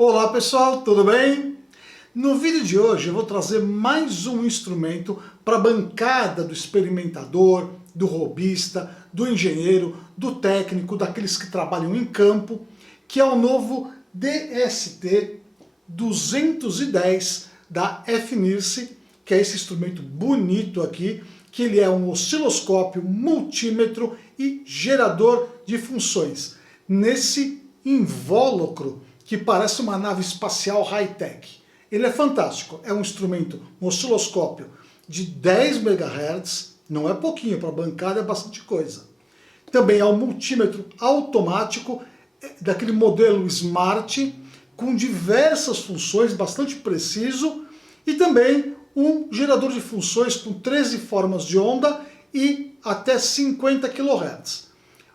Olá pessoal, tudo bem? No vídeo de hoje eu vou trazer mais um instrumento para a bancada do experimentador, do robista, do engenheiro, do técnico, daqueles que trabalham em campo, que é o novo DST-210 da FNIRS, que é esse instrumento bonito aqui, que ele é um osciloscópio, multímetro e gerador de funções, nesse invólucro que parece uma nave espacial high-tech. Ele é fantástico, é um instrumento, um osciloscópio de 10 MHz, não é pouquinho, para a bancada é bastante coisa. Também é um multímetro automático, daquele modelo Smart, com diversas funções, bastante preciso, e também um gerador de funções com 13 formas de onda e até 50 kHz.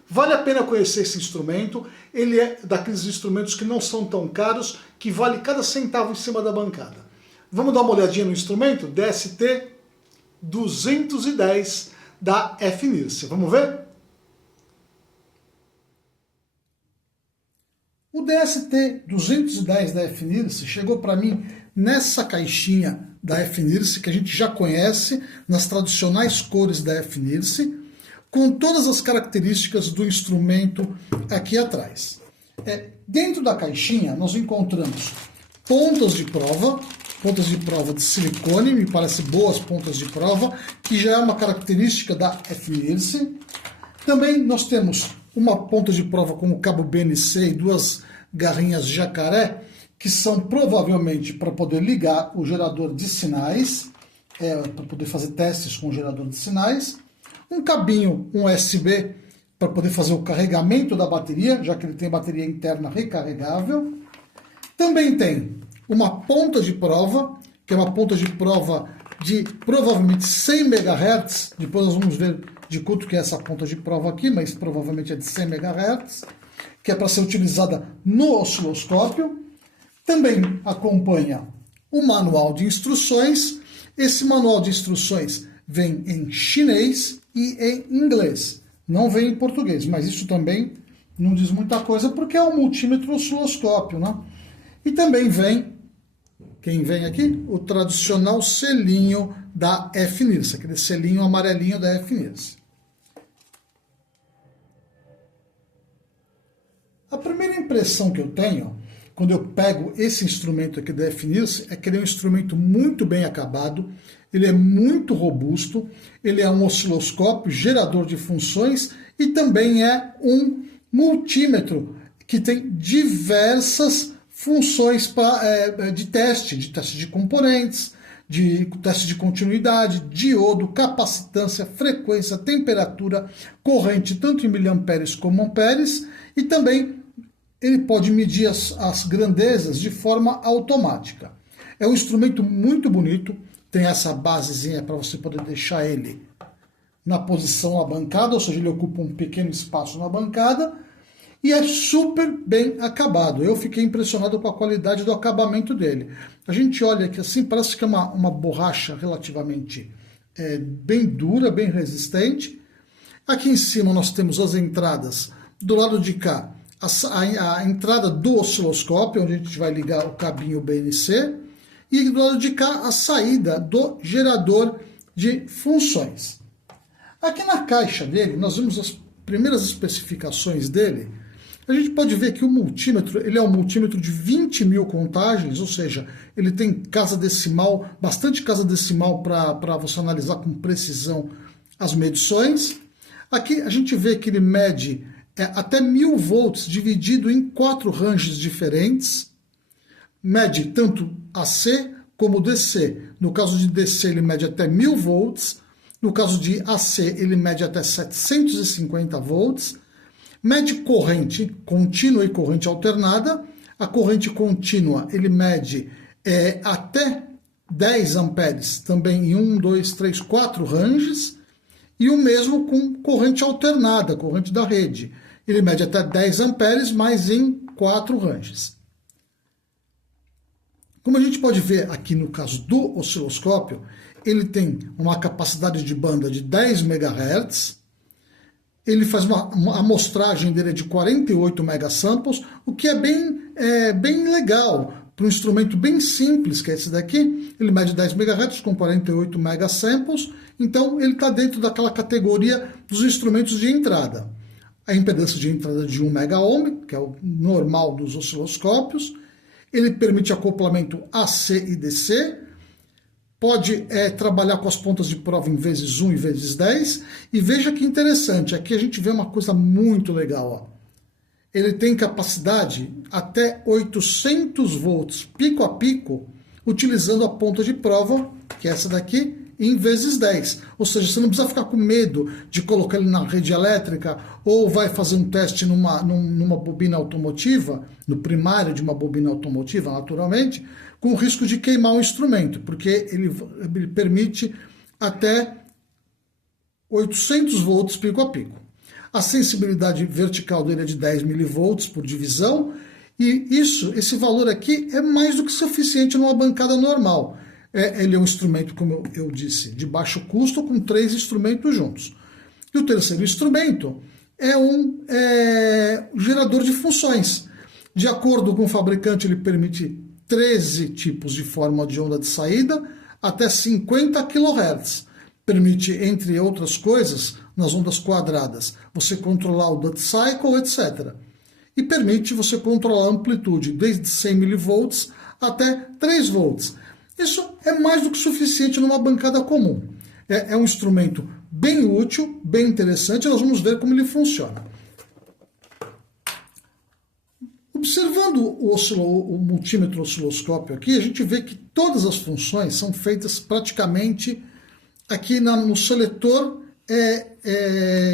Vale a pena conhecer esse instrumento, ele é daqueles instrumentos que não são tão caros, que vale cada centavo em cima da bancada. Vamos dar uma olhadinha no instrumento? DST-210 da FNIRS. Vamos ver? O DST-210 da FNIRS chegou para mim nessa caixinha da FNIRS, que a gente já conhece, nas tradicionais cores da FNIRS, com todas as características do instrumento aqui atrás. Dentro da caixinha nós encontramos pontas de prova de silicone, me parece boas pontas de prova, que já é uma característica da FNIRS. Também nós temos uma ponta de prova com o cabo BNC e duas garrinhas jacaré, que são provavelmente para poder ligar o gerador de sinais, para poder fazer testes com o gerador de sinais. Um cabinho, um USB, para poder fazer o carregamento da bateria, já que ele tem bateria interna recarregável. Também tem uma ponta de prova, que é uma ponta de prova de provavelmente 100 MHz. Depois nós vamos ver de quanto que é essa ponta de prova aqui, mas provavelmente é de 100 MHz, que é para ser utilizada no osciloscópio. Também acompanha o manual de instruções. Esse manual de instruções vem em chinês e em inglês. Não vem em português, mas isso também não diz muita coisa, porque é um multímetro osciloscópio, né? E também vem, quem vem aqui? O tradicional selinho da FNIRS, aquele selinho amarelinho da FNIRS. A primeira impressão que eu tenho, quando eu pego esse instrumento aqui da FNIRS, é que ele é um instrumento muito bem acabado, ele é muito robusto, ele é um osciloscópio, gerador de funções e também é um multímetro que tem diversas funções de teste de componentes, de teste de continuidade, diodo, capacitância, frequência, temperatura, corrente, tanto em miliamperes como amperes, e também ele pode medir as grandezas de forma automática. É um instrumento muito bonito, tem essa basezinha para você poder deixar ele na posição na bancada, ou seja, ele ocupa um pequeno espaço na bancada, e é super bem acabado. Eu fiquei impressionado com a qualidade do acabamento dele. A gente olha aqui assim, parece que é uma borracha relativamente bem dura, bem resistente. Aqui em cima nós temos as entradas, do lado de cá, a entrada do osciloscópio, onde a gente vai ligar o cabinho BNC, e do lado de cá a saída do gerador de funções. Aqui na caixa dele, nós vemos as primeiras especificações dele. A gente pode ver que o multímetro, ele é um multímetro de 20.000 contagens, ou seja, ele tem casa decimal, bastante casa decimal para você analisar com precisão as medições. Aqui a gente vê que ele mede até 1000 volts dividido em 4 ranges diferentes. Mede tanto AC como DC. No caso de DC ele mede até 1000 volts. No caso de AC ele mede até 750 volts. Mede corrente contínua e corrente alternada. A corrente contínua ele mede até 10 amperes, também em 1, 2, 3, 4 ranges. E o mesmo com corrente alternada, corrente da rede. Ele mede até 10 amperes, mas em 4 ranges. Como a gente pode ver aqui no caso do osciloscópio, ele tem uma capacidade de banda de 10 MHz, ele faz a amostragem dele é de 48 megasamples, o que é bem bem legal, para um instrumento bem simples, que é esse daqui. Ele mede 10 MHz com 48 megasamples, então ele está dentro daquela categoria dos instrumentos de entrada. A impedância de entrada de 1 megaohm, que é o normal dos osciloscópios. Ele permite acoplamento AC e DC. Pode trabalhar com as pontas de prova em vezes 1 e vezes 10. E veja que interessante, aqui a gente vê uma coisa muito legal. Ó. Ele tem capacidade até 800 volts pico a pico, utilizando a ponta de prova, que é essa daqui, em vezes 10. Ou seja, você não precisa ficar com medo de colocar ele na rede elétrica ou vai fazer um teste numa bobina automotiva, no primário de uma bobina automotiva, naturalmente, com o risco de queimar o instrumento, porque ele permite até 800 volts pico a pico. A sensibilidade vertical dele é de 10 milivolts por divisão, e esse valor aqui é mais do que suficiente numa bancada normal. Ele é um instrumento, como eu disse, de baixo custo, com 3 instrumentos juntos. E o terceiro instrumento é um gerador de funções. De acordo com o fabricante, ele permite 13 tipos de forma de onda de saída, até 50 kHz. Permite, entre outras coisas, nas ondas quadradas, você controlar o duty cycle, etc. E permite você controlar a amplitude desde 100 mV até 3 volts. Isso é mais do que suficiente numa bancada comum. É um instrumento bem útil, bem interessante, e nós vamos ver como ele funciona. Observando o multímetro osciloscópio aqui, a gente vê que todas as funções são feitas praticamente aqui no seletor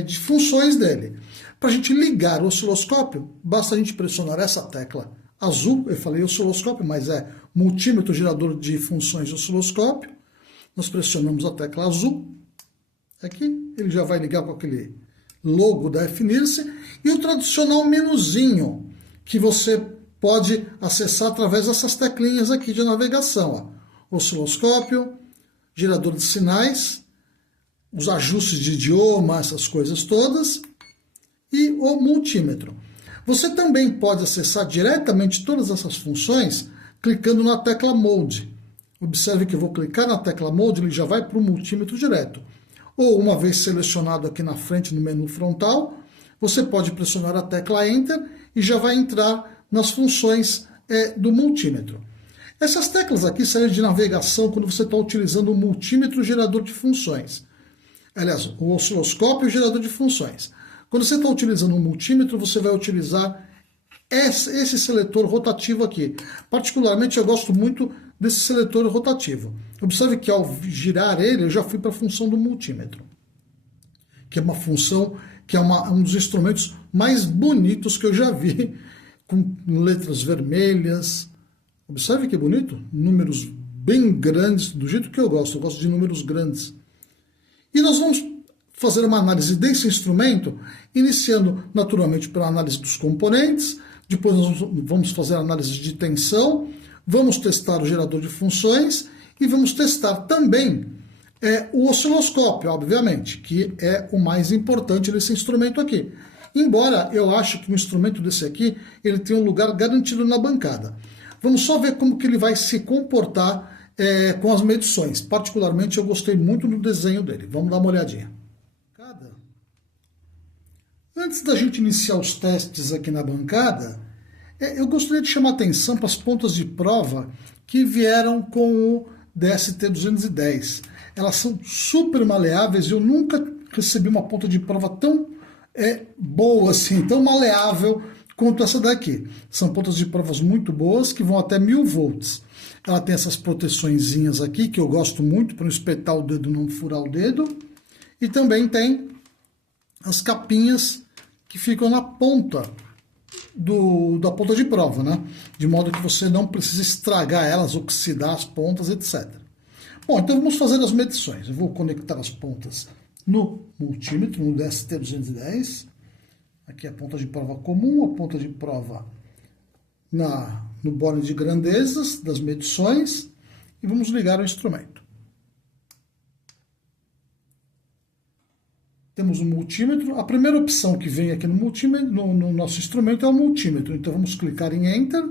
de funções dele. Para a gente ligar o osciloscópio, basta a gente pressionar essa tecla azul, eu falei osciloscópio, mas é multímetro gerador de funções de osciloscópio. Nós pressionamos a tecla azul, aqui ele já vai ligar com aquele logo da F-Nirce, e o tradicional menuzinho, que você pode acessar através dessas teclinhas aqui de navegação. Ó. Osciloscópio, gerador de sinais, os ajustes de idioma, essas coisas todas, e o multímetro. Você também pode acessar diretamente todas essas funções clicando na tecla Mode. Observe que eu vou clicar na tecla Mode, ele já vai para o multímetro direto. Ou, uma vez selecionado aqui na frente no menu frontal, você pode pressionar a tecla Enter e já vai entrar nas funções do multímetro. Essas teclas aqui servem de navegação quando você está utilizando o multímetro gerador de funções. Aliás, o osciloscópio e o gerador de funções. Quando você está utilizando um multímetro, você vai utilizar esse seletor rotativo aqui. Particularmente, eu gosto muito desse seletor rotativo. Observe que ao girar ele, eu já fui para a função do multímetro, que é uma função que é um dos instrumentos mais bonitos que eu já vi, com letras vermelhas. Observe que bonito, números bem grandes, do jeito que eu gosto de números grandes. E nós vamos fazer uma análise desse instrumento, iniciando naturalmente pela análise dos componentes, depois nós vamos fazer a análise de tensão, vamos testar o gerador de funções e vamos testar também o osciloscópio, obviamente, que é o mais importante desse instrumento aqui. Embora eu ache que um instrumento desse aqui, ele tem um lugar garantido na bancada. Vamos só ver como que ele vai se comportar com as medições. Particularmente, eu gostei muito do desenho dele. Vamos dar uma olhadinha. Antes da gente iniciar os testes aqui na bancada, eu gostaria de chamar a atenção para as pontas de prova que vieram com o DST-210. Elas são super maleáveis e eu nunca recebi uma ponta de prova tão boa assim, tão maleável quanto essa daqui. São pontas de provas muito boas que vão até 1000 volts. Ela tem essas proteçõezinhas aqui que eu gosto muito para não espetar o dedo e não furar o dedo. E também tem as capinhas que ficam na ponta da ponta de prova, né? De modo que você não precisa estragar elas, oxidar as pontas, etc. Bom, então vamos fazer as medições. Eu vou conectar as pontas no multímetro, no DST-210. Aqui a ponta de prova comum, a ponta de prova no bole de grandezas das medições. E vamos ligar o instrumento. temos o multímetro. A primeira opção que vem aqui no multímetro, no nosso instrumento, é o multímetro. Então vamos clicar em Enter.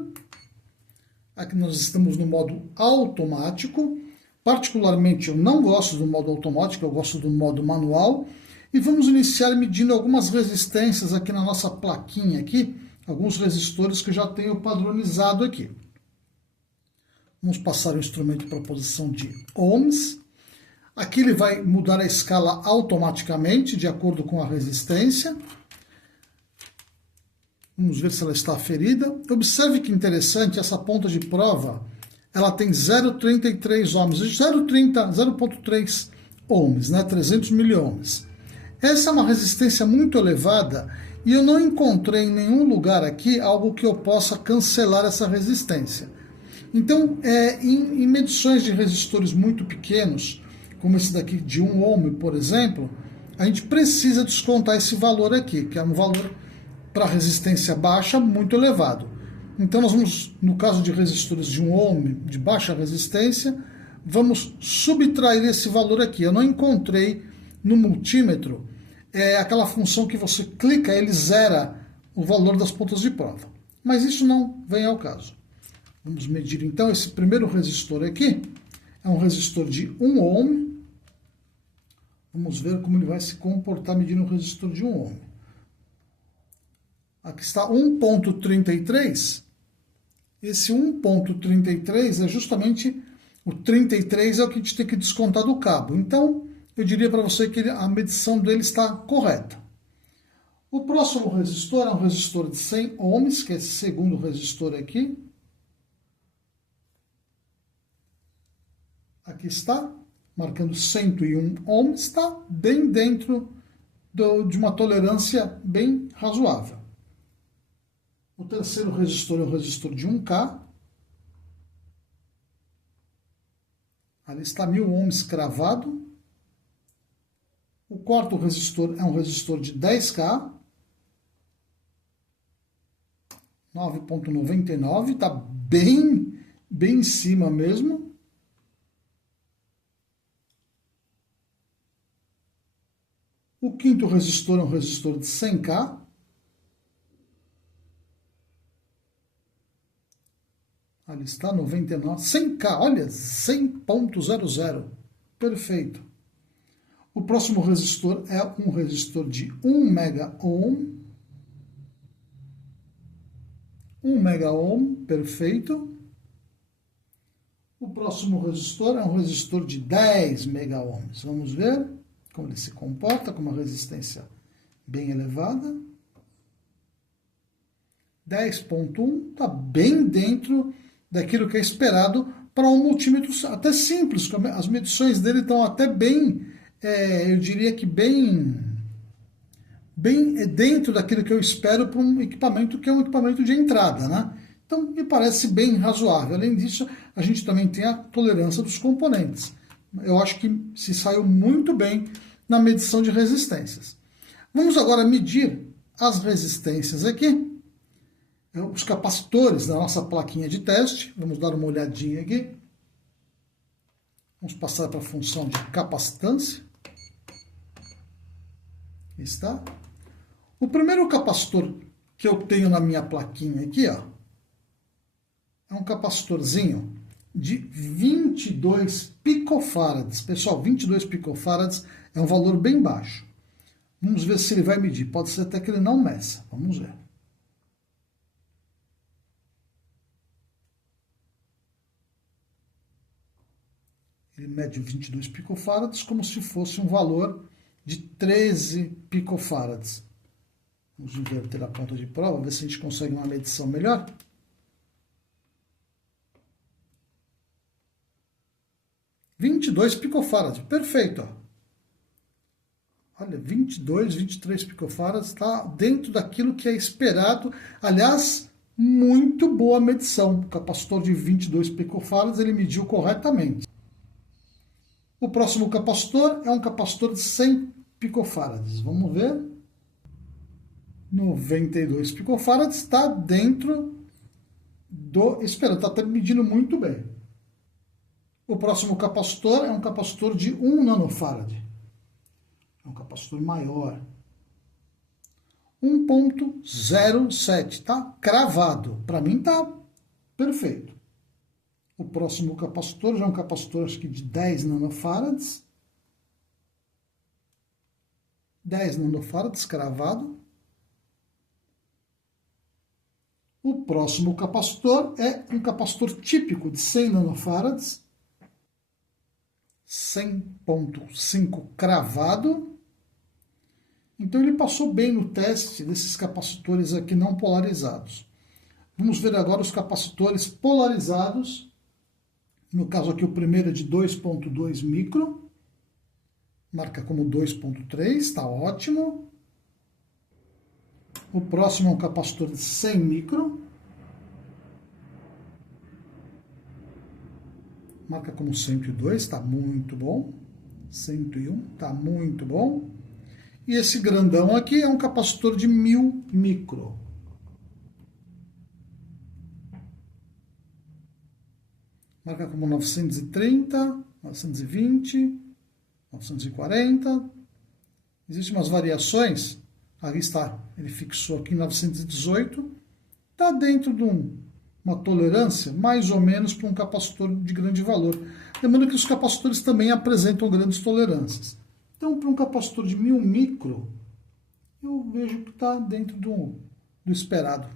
Aqui nós estamos no modo automático. Particularmente eu não gosto do modo automático, eu gosto do modo manual. E vamos iniciar medindo algumas resistências aqui na nossa plaquinha aqui, alguns resistores que eu já tenho padronizado aqui. Vamos passar o instrumento para a posição de ohms. Aqui ele vai mudar a escala automaticamente, de acordo com a resistência. Vamos ver se ela está aferida. Observe que interessante, essa ponta de prova, ela tem 0,33 ohms, 0,3 ohms, né? 300 miliohms. Essa é uma resistência muito elevada e eu não encontrei em nenhum lugar aqui algo que eu possa cancelar essa resistência. Então, em medições de resistores muito pequenos, como esse daqui de 1 ohm, por exemplo, a gente precisa descontar esse valor aqui, que é um valor para resistência baixa muito elevado. Então nós vamos, no caso de resistores de 1 ohm, de baixa resistência, vamos subtrair esse valor aqui. Eu não encontrei no multímetro aquela função que você clica, ele zera o valor das pontas de prova. Mas isso não vem ao caso. Vamos medir então esse primeiro resistor aqui. É um resistor de 1 ohm. Vamos ver como ele vai se comportar medindo um resistor de 1 ohm. Aqui está 1,33. Esse 1,33 é justamente o 33 é o que a gente tem que descontar do cabo. Então, eu diria para você que a medição dele está correta. O próximo resistor é um resistor de 100 ohms, que é esse segundo resistor aqui. Aqui está, marcando 101 ohms, está bem dentro de uma tolerância bem razoável. O terceiro resistor é o resistor de 1K. Ali está 1000 ohms cravado. O quarto resistor é um resistor de 10K. 9,99, está bem em cima mesmo. O quinto resistor é um resistor de 100K. Ali está, 99, 100K, olha, 100.00, perfeito. O próximo resistor é um resistor de 1 mega ohm. 1 mega ohm, perfeito. O próximo resistor é um resistor de 10 mega ohms. Vamos ver como ele se comporta, com uma resistência bem elevada. 10.1, está bem dentro daquilo que é esperado para um multímetro até simples. As medições dele estão até bem, eu diria que bem dentro daquilo que eu espero para um equipamento que é um equipamento de entrada, né? Então, me parece bem razoável. Além disso, a gente também tem a tolerância dos componentes. Eu acho que se saiu muito bem na medição de resistências. Vamos agora medir as resistências aqui. Os capacitores da nossa plaquinha de teste. Vamos dar uma olhadinha aqui. Vamos passar para a função de capacitância. Aqui está. O primeiro capacitor que eu tenho na minha plaquinha aqui, ó, é um capacitorzinho de 22 picofarads. Pessoal, 22 picofarads é um valor bem baixo. Vamos ver se ele vai medir. Pode ser até que ele não meça. Vamos ver. Ele mede 22 picofarads como se fosse um valor de 13 picofarads. Vamos inverter a ponta de prova, ver se a gente consegue uma medição melhor. (22 picofarads, perfeito. Ó. Olha, 22, 23 picofarads, está dentro daquilo que é esperado. Aliás, muito boa medição. O capacitor de 22 picofarads, ele mediu corretamente. O próximo capacitor é um capacitor de 100 picofarads. Vamos ver. 92 picofarads, está dentro do esperado, está até medindo muito bem. O próximo capacitor é um capacitor de 1 nanofarad. É um capacitor maior. 1.07, tá cravado. Para mim tá perfeito. O próximo capacitor já é um capacitor, acho que de 10 nanofarads. 10 nanofarads cravado. O próximo capacitor é um capacitor típico de 100 nanofarads. 100.5 cravado. Então ele passou bem no teste desses capacitores aqui não polarizados. Vamos ver agora os capacitores polarizados. No caso aqui o primeiro é de 2.2 micro. Marca como 2.3, está ótimo. O próximo é um capacitor de 100 micro. Marca como 102, está muito bom. 101, está muito bom. E esse grandão aqui é um capacitor de 1000 micro. Marca como 930, 920, 940. Existem umas variações. Ali está, ele fixou aqui em 918. Está dentro de uma tolerância, mais ou menos, para um capacitor de grande valor. Lembrando que os capacitores também apresentam grandes tolerâncias. Então, para um capacitor de 1000 micro, eu vejo que está dentro do esperado.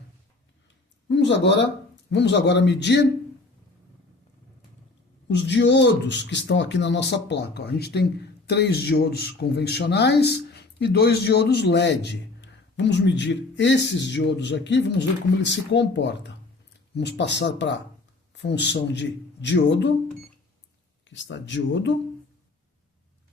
Vamos agora medir os diodos que estão aqui na nossa placa. A gente tem 3 diodos convencionais e 2 diodos LED. Vamos medir esses diodos aqui, vamos ver como ele se comporta. Vamos passar para a função de diodo. Aqui está diodo.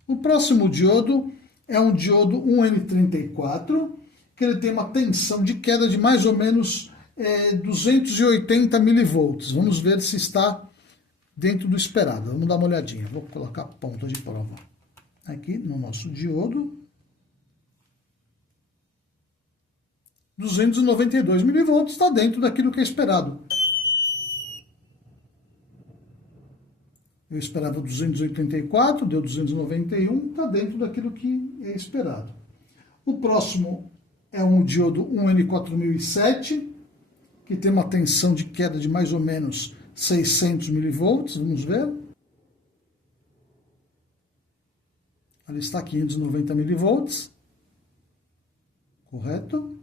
O próximo diodo é um diodo 1N34, que ele tem uma tensão de queda de mais ou menos 280 milivolts. Vamos ver se está dentro do esperado. Vamos dar uma olhadinha. Vou colocar a ponta de prova aqui no nosso diodo. 292 milivolts está dentro daquilo que é esperado. Eu esperava 284, deu 291, está dentro daquilo que é esperado. O próximo é um diodo 1N4007, que tem uma tensão de queda de mais ou menos 600 milivolts, vamos ver. Ali está 590 milivolts, correto.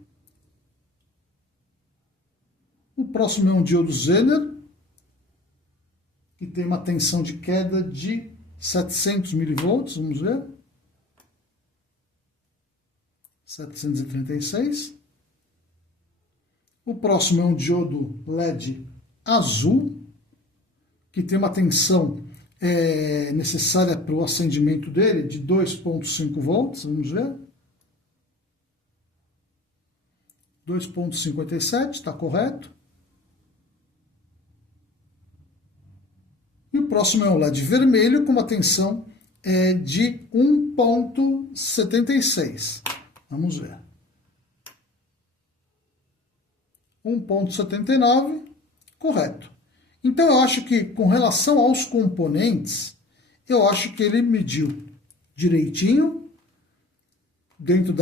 O próximo é um diodo Zener, que tem uma tensão de queda de 700 milivolts, vamos ver. 736. O próximo é um diodo LED azul, que tem uma tensão necessária para o acendimento dele de 2,5 volts, vamos ver. 2,57, está correto. E o próximo é um LED vermelho com uma tensão de 1,76. Vamos ver. 1,79, correto. Então eu acho que com relação aos componentes, eu acho que ele mediu direitinho, dentro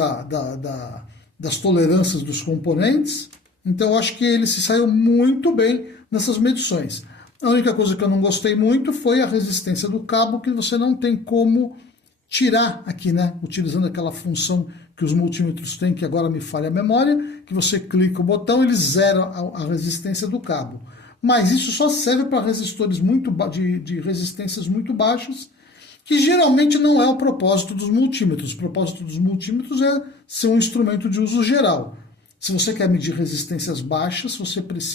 das tolerâncias dos componentes. Então eu acho que ele se saiu muito bem nessas medições. A única coisa que eu não gostei muito foi a resistência do cabo, que você não tem como tirar aqui, né? Utilizando aquela função que os multímetros têm, que agora me falha a memória, que você clica o botão, ele zera a resistência do cabo. Mas isso só serve para resistores de resistências muito baixas, que geralmente não é o propósito dos multímetros. O propósito dos multímetros é ser um instrumento de uso geral. Se você quer medir resistências baixas,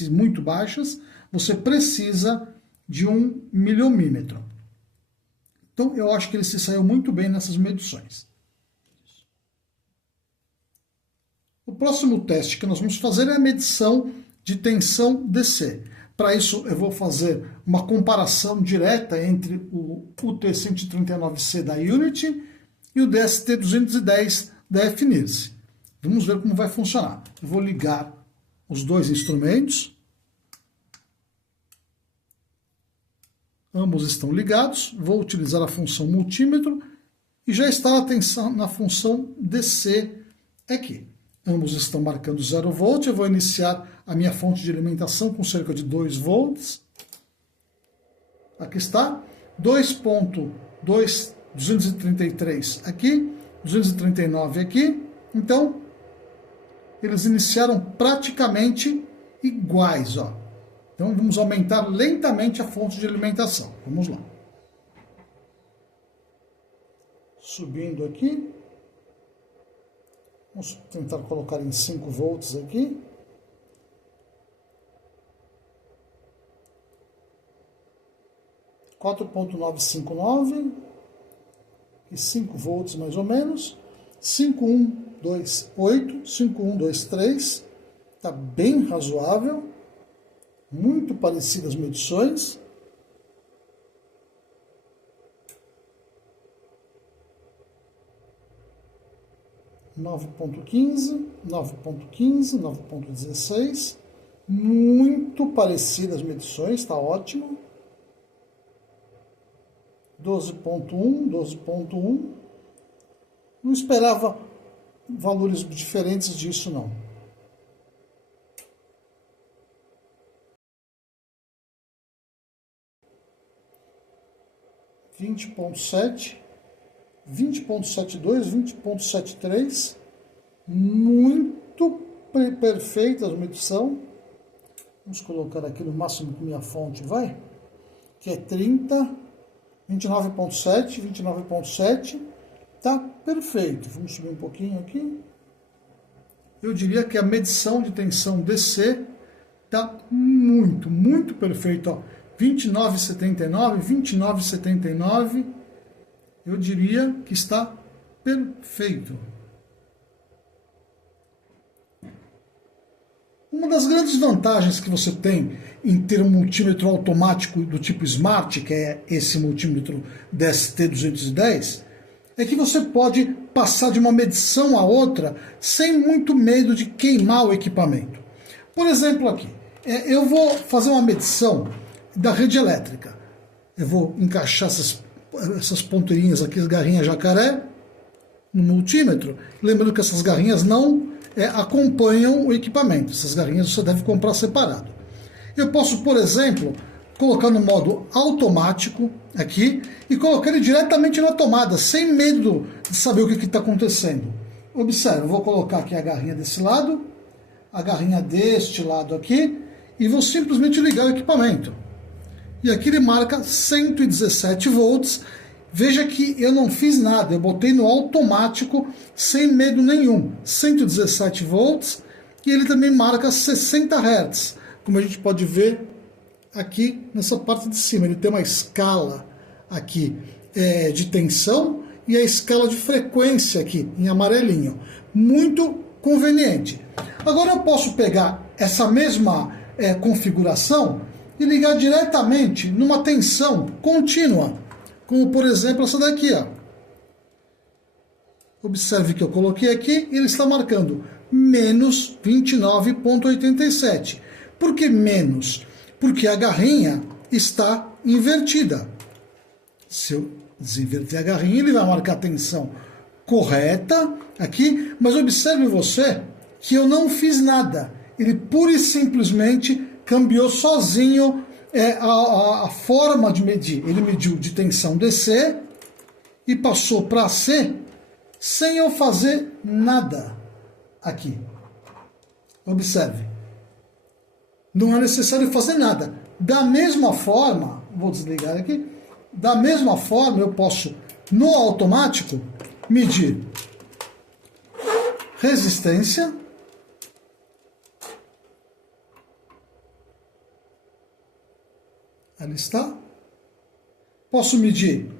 muito baixas, você precisa de um miliomímetro. Então, eu acho que ele se saiu muito bem nessas medições. O próximo teste que nós vamos fazer é a medição de tensão DC. Para isso, eu vou fazer uma comparação direta entre o UT139C da Unity e o DST210 da FNIRS. Vamos ver como vai funcionar. Eu vou ligar os dois instrumentos. Ambos estão ligados. Vou utilizar a função multímetro e já está na função DC aqui. Ambos estão marcando 0 volt, eu vou iniciar a minha fonte de alimentação com cerca de 2 volts. Aqui está, 2.233 aqui, 239 aqui, então eles iniciaram praticamente iguais, ó. Então vamos aumentar lentamente a fonte de alimentação. Vamos lá. Subindo aqui. Vamos tentar colocar em 5 volts aqui. (4.959) e 5 volts mais ou menos. 5128, 5123. Está bem razoável. Muito parecidas as medições. (9.15, 9.15, 9.16). Muito parecidas as medições, está ótimo. 12.1, 12.1. Não esperava valores diferentes disso, não. 20.7, 20.72, 20.73, muito perfeita a medição. Vamos colocar aqui no máximo que minha fonte vai, que é 30, 29.7, 29.7, tá perfeito. Vamos subir um pouquinho aqui. Eu diria que a medição de tensão DC tá muito perfeito, ó. 29,79, 29,79, eu diria que está perfeito. Uma das grandes vantagens que você tem em ter um multímetro automático do tipo Smart, que é esse multímetro DST-210, é que você pode passar de uma medição a outra sem muito medo de queimar o equipamento. Por exemplo, aqui, eu vou fazer uma medição da rede elétrica. Eu vou encaixar essas ponteirinhas aqui, as garrinhas jacaré, no multímetro. Lembrando que essas garrinhas não acompanham o equipamento. Essas garrinhas você deve comprar separado. Eu posso, por exemplo, colocar no modo automático aqui e colocar ele diretamente na tomada, sem medo de saber o que está acontecendo. Observe, eu vou colocar aqui a garrinha desse lado, a garrinha deste lado aqui, e vou simplesmente ligar o equipamento. E aqui ele marca 117 volts. Veja que eu não fiz nada, eu botei no automático sem medo nenhum. 117 volts e ele também marca 60 Hz. Como a gente pode ver aqui nessa parte de cima. Ele tem uma escala aqui de tensão e a escala de frequência aqui em amarelinho. Muito conveniente. Agora eu posso pegar essa mesma configuração e ligar diretamente numa tensão contínua, como por exemplo essa daqui, ó. Observe que eu coloquei aqui e ele está marcando menos 29,87. Por que menos? Porque a garrinha está invertida. Se eu desinverter a garrinha, ele vai marcar a tensão correta aqui, mas observe você que eu não fiz nada. Ele pura e simplesmente cambiou sozinho a forma de medir. Ele mediu de tensão DC e passou para AC sem eu fazer nada aqui. Observe. Não é necessário fazer nada. Da mesma forma, vou desligar aqui, da mesma forma eu posso, no automático, medir resistência, ali está. Posso medir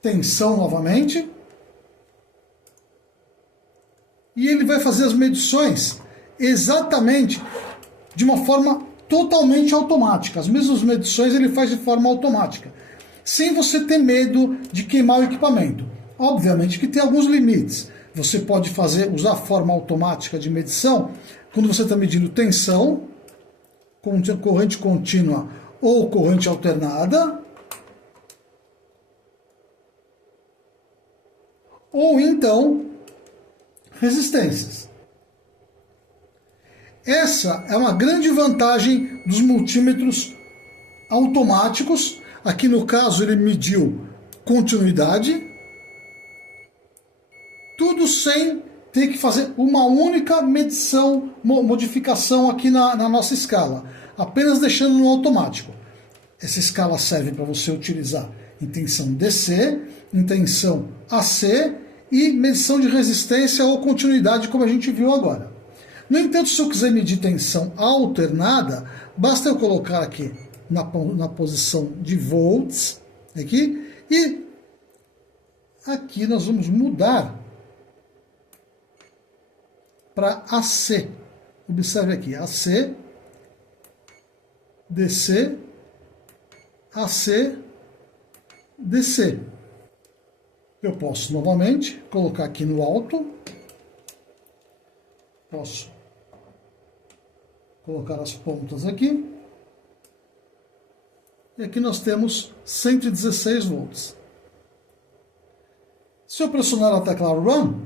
tensão novamente. E ele vai fazer as medições exatamente de uma forma totalmente automática. As mesmas medições ele faz de forma automática, sem você ter medo de queimar o equipamento. Obviamente que tem alguns limites. Você pode usar a forma automática de medição quando você está medindo tensão, corrente contínua ou corrente alternada. ou então resistências. Essa é uma grande vantagem dos multímetros automáticos. Aqui no caso ele mediu continuidade, tudo sem ter que fazer uma única medição, modificação aqui na nossa escala, apenas deixando no automático. Essa escala serve para você utilizar em tensão DC, em tensão AC e medição de resistência ou continuidade, como a gente viu agora. No entanto, se eu quiser medir tensão alternada, basta eu colocar aqui na posição de volts, aqui, e aqui nós vamos mudar para AC. Observe aqui, AC, DC, AC, DC. Eu posso novamente colocar aqui no alto, posso colocar as pontas aqui, e aqui nós temos 116 volts. Se eu pressionar a tecla Run,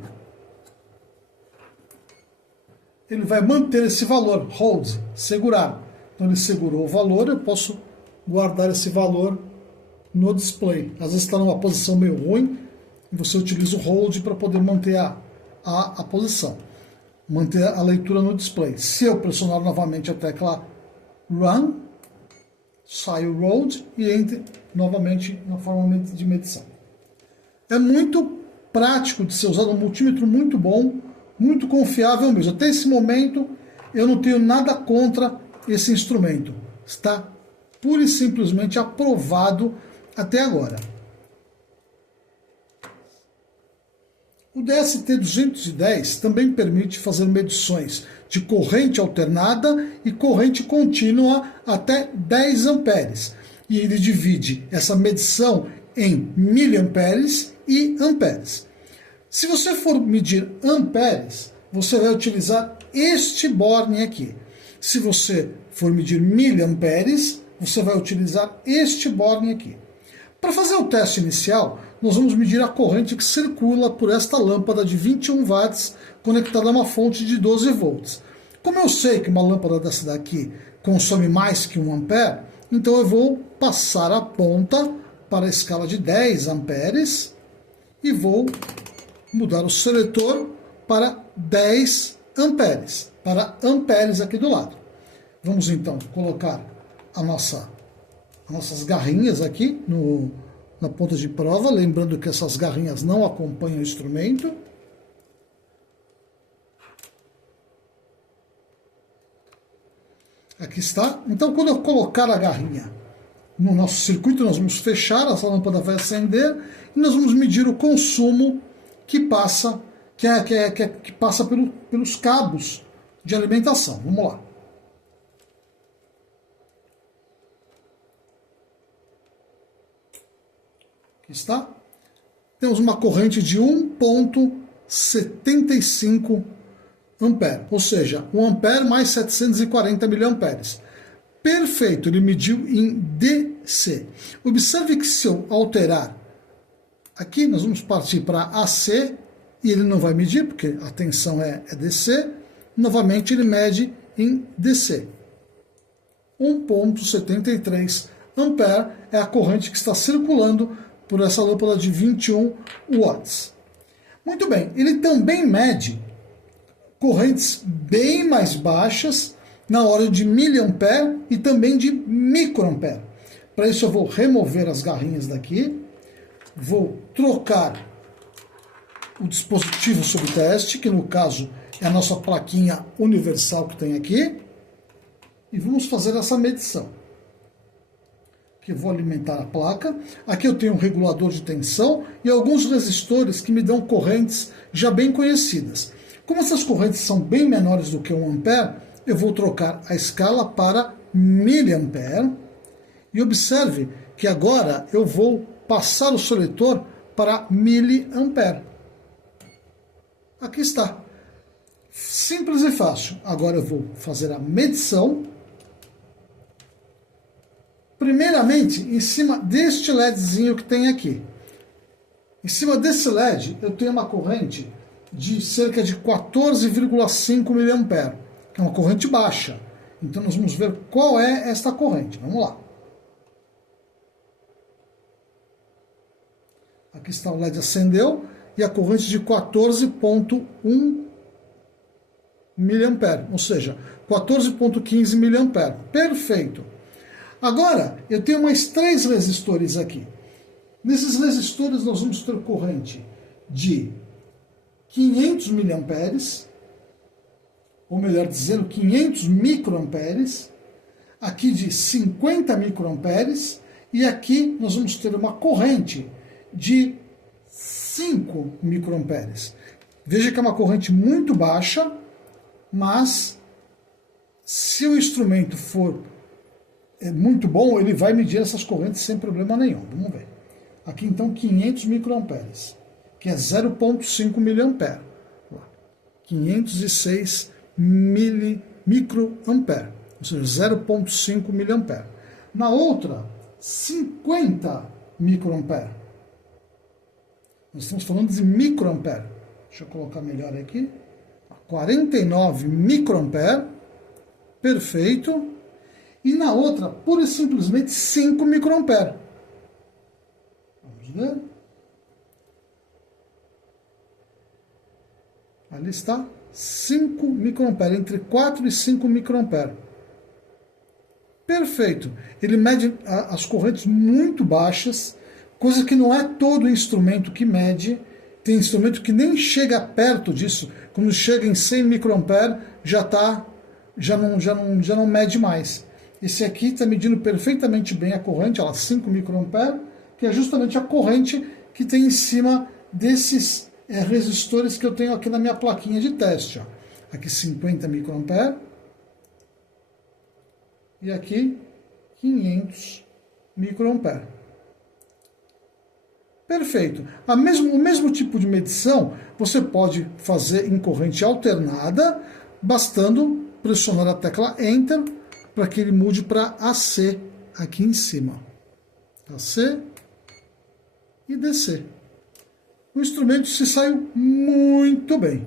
ele vai manter esse valor, Hold, segurar. Então ele segurou o valor, eu posso guardar esse valor no display. Às vezes está numa posição meio ruim, e você utiliza o Hold para poder manter a posição, manter a leitura no display. Se eu pressionar novamente a tecla Run, sai o Hold e entre novamente na forma de medição. É muito prático de ser usado, um multímetro muito bom, muito confiável mesmo. Até esse momento eu não tenho nada contra esse instrumento. Está pura e simplesmente aprovado até agora. O DST-210 também permite fazer medições de corrente alternada e corrente contínua até 10 amperes. E ele divide essa medição em miliamperes e amperes. Se você for medir amperes, você vai utilizar este borne aqui. Se você for medir miliamperes, você vai utilizar este borne aqui. Para fazer o teste inicial, nós vamos medir a corrente que circula por esta lâmpada de 21 watts conectada a uma fonte de 12 volts. Como eu sei que uma lâmpada dessa daqui consome mais que 1 ampere, então eu vou passar a ponta para a escala de 10 amperes e vou mudar o seletor para 10 amperes, para amperes aqui do lado. Vamos então colocar as nossas garrinhas aqui na ponta de prova, lembrando que essas garrinhas não acompanham o instrumento. Aqui está. Então, quando eu colocar a garrinha no nosso circuito, nós vamos fechar, essa lâmpada vai acender e nós vamos medir o consumo que passa, que passa pelos cabos de alimentação. Vamos lá. Aqui está. Temos uma corrente de 1,75 ampere, ou seja, 1 ampere mais 740 miliamperes. Perfeito, ele mediu em DC. Observe que se eu alterar aqui, nós vamos partir para AC, e ele não vai medir, porque a tensão é DC. Novamente ele mede em DC. 1,73 ampere é a corrente que está circulando por essa lâmpada de 21 watts. Muito bem, ele também mede correntes bem mais baixas na hora de miliampere e também de microampere. Para isso eu vou remover as garrinhas daqui, vou trocar o dispositivo sob teste, que no caso é a nossa plaquinha universal que tem aqui, e vamos fazer essa medição. Aqui eu vou alimentar a placa. Aqui eu tenho um regulador de tensão e alguns resistores que me dão correntes já bem conhecidas. Como essas correntes são bem menores do que 1 ampere, eu vou trocar a escala para miliampere. E observe que agora eu vou passar o seletor para miliampere. Aqui está. Simples e fácil. Agora eu vou fazer a medição. Primeiramente, em cima deste LEDzinho que tem aqui. Em cima desse LED, eu tenho uma corrente de cerca de 14,5 mA, que é uma corrente baixa. Então nós vamos ver qual é esta corrente. Vamos lá. Aqui está, o LED acendeu e a corrente de 14,1 mA, ou seja, 14,15 mA. Perfeito. Agora, eu tenho mais 3 resistores aqui. Nesses resistores nós vamos ter corrente de 500 mA, ou melhor dizendo, 500 microamperes, aqui de 50 microamperes, e aqui nós vamos ter uma corrente de 5 microamperes. Veja que é uma corrente muito baixa, mas se o instrumento for muito bom, ele vai medir essas correntes sem problema nenhum. Vamos ver. Aqui então 500 microamperes, que é 0,5 mA. 506 microampere, ou seja, 0,5 mA. Na outra, 50 microampere. Nós estamos falando de microampere. Deixa eu colocar melhor aqui. 49 microampere. Perfeito. E na outra, pura e simplesmente 5 microampere. Vamos ver. Ali está, 5 microampere, entre 4 e 5 microampere. Perfeito. Ele mede as correntes muito baixas, coisa que não é todo instrumento que mede. Tem instrumento que nem chega perto disso. Quando chega em 100 microampere, já não mede mais. Esse aqui está medindo perfeitamente bem a corrente, ela 5 microampere, que é justamente a corrente que tem em cima desses resistores que eu tenho aqui na minha plaquinha de teste. Ó. Aqui 50 microampere e aqui 500 microampere. Perfeito. O mesmo tipo de medição você pode fazer em corrente alternada, bastando pressionar a tecla Enter para que ele mude para AC aqui em cima. AC e DC. O instrumento se saiu muito bem.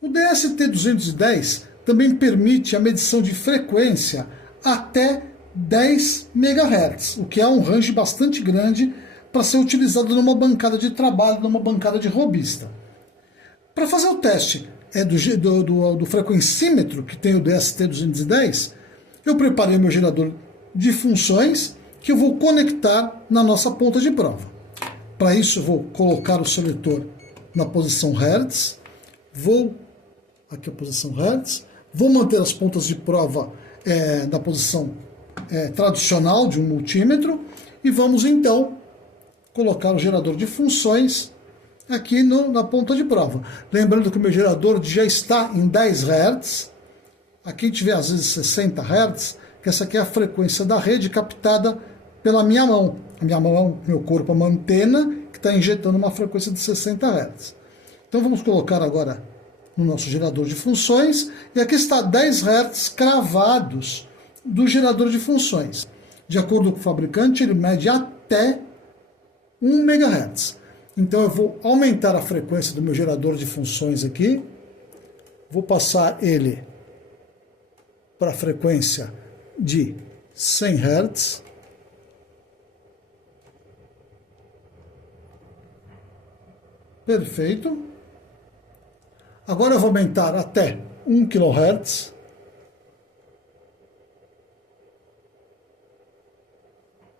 O DST-210 também permite a medição de frequência até 10 MHz, o que é um range bastante grande para ser utilizado numa bancada de trabalho, numa bancada de robista. Para fazer o teste do frequencímetro que tem o DST-210, eu preparei meu gerador de funções que eu vou conectar na nossa ponta de prova. Para isso eu vou colocar o seletor na posição Hertz, aqui a posição Hertz, vou manter as pontas de prova na posição tradicional de um multímetro e vamos então colocar o gerador de funções aqui na ponta de prova. Lembrando que o meu gerador já está em 10 Hz, aqui a gente vê às vezes 60 Hz, que essa aqui é a frequência da rede captada pela minha mão. A minha mão, meu corpo é uma antena que está injetando uma frequência de 60 Hz. Então vamos colocar agora no nosso gerador de funções, e aqui está 10 Hz cravados do gerador de funções. De acordo com o fabricante, ele mede até 1 MHz. Então eu vou aumentar a frequência do meu gerador de funções aqui, vou passar ele para a frequência de 100 Hz. Perfeito. Agora eu vou aumentar até 1 kHz.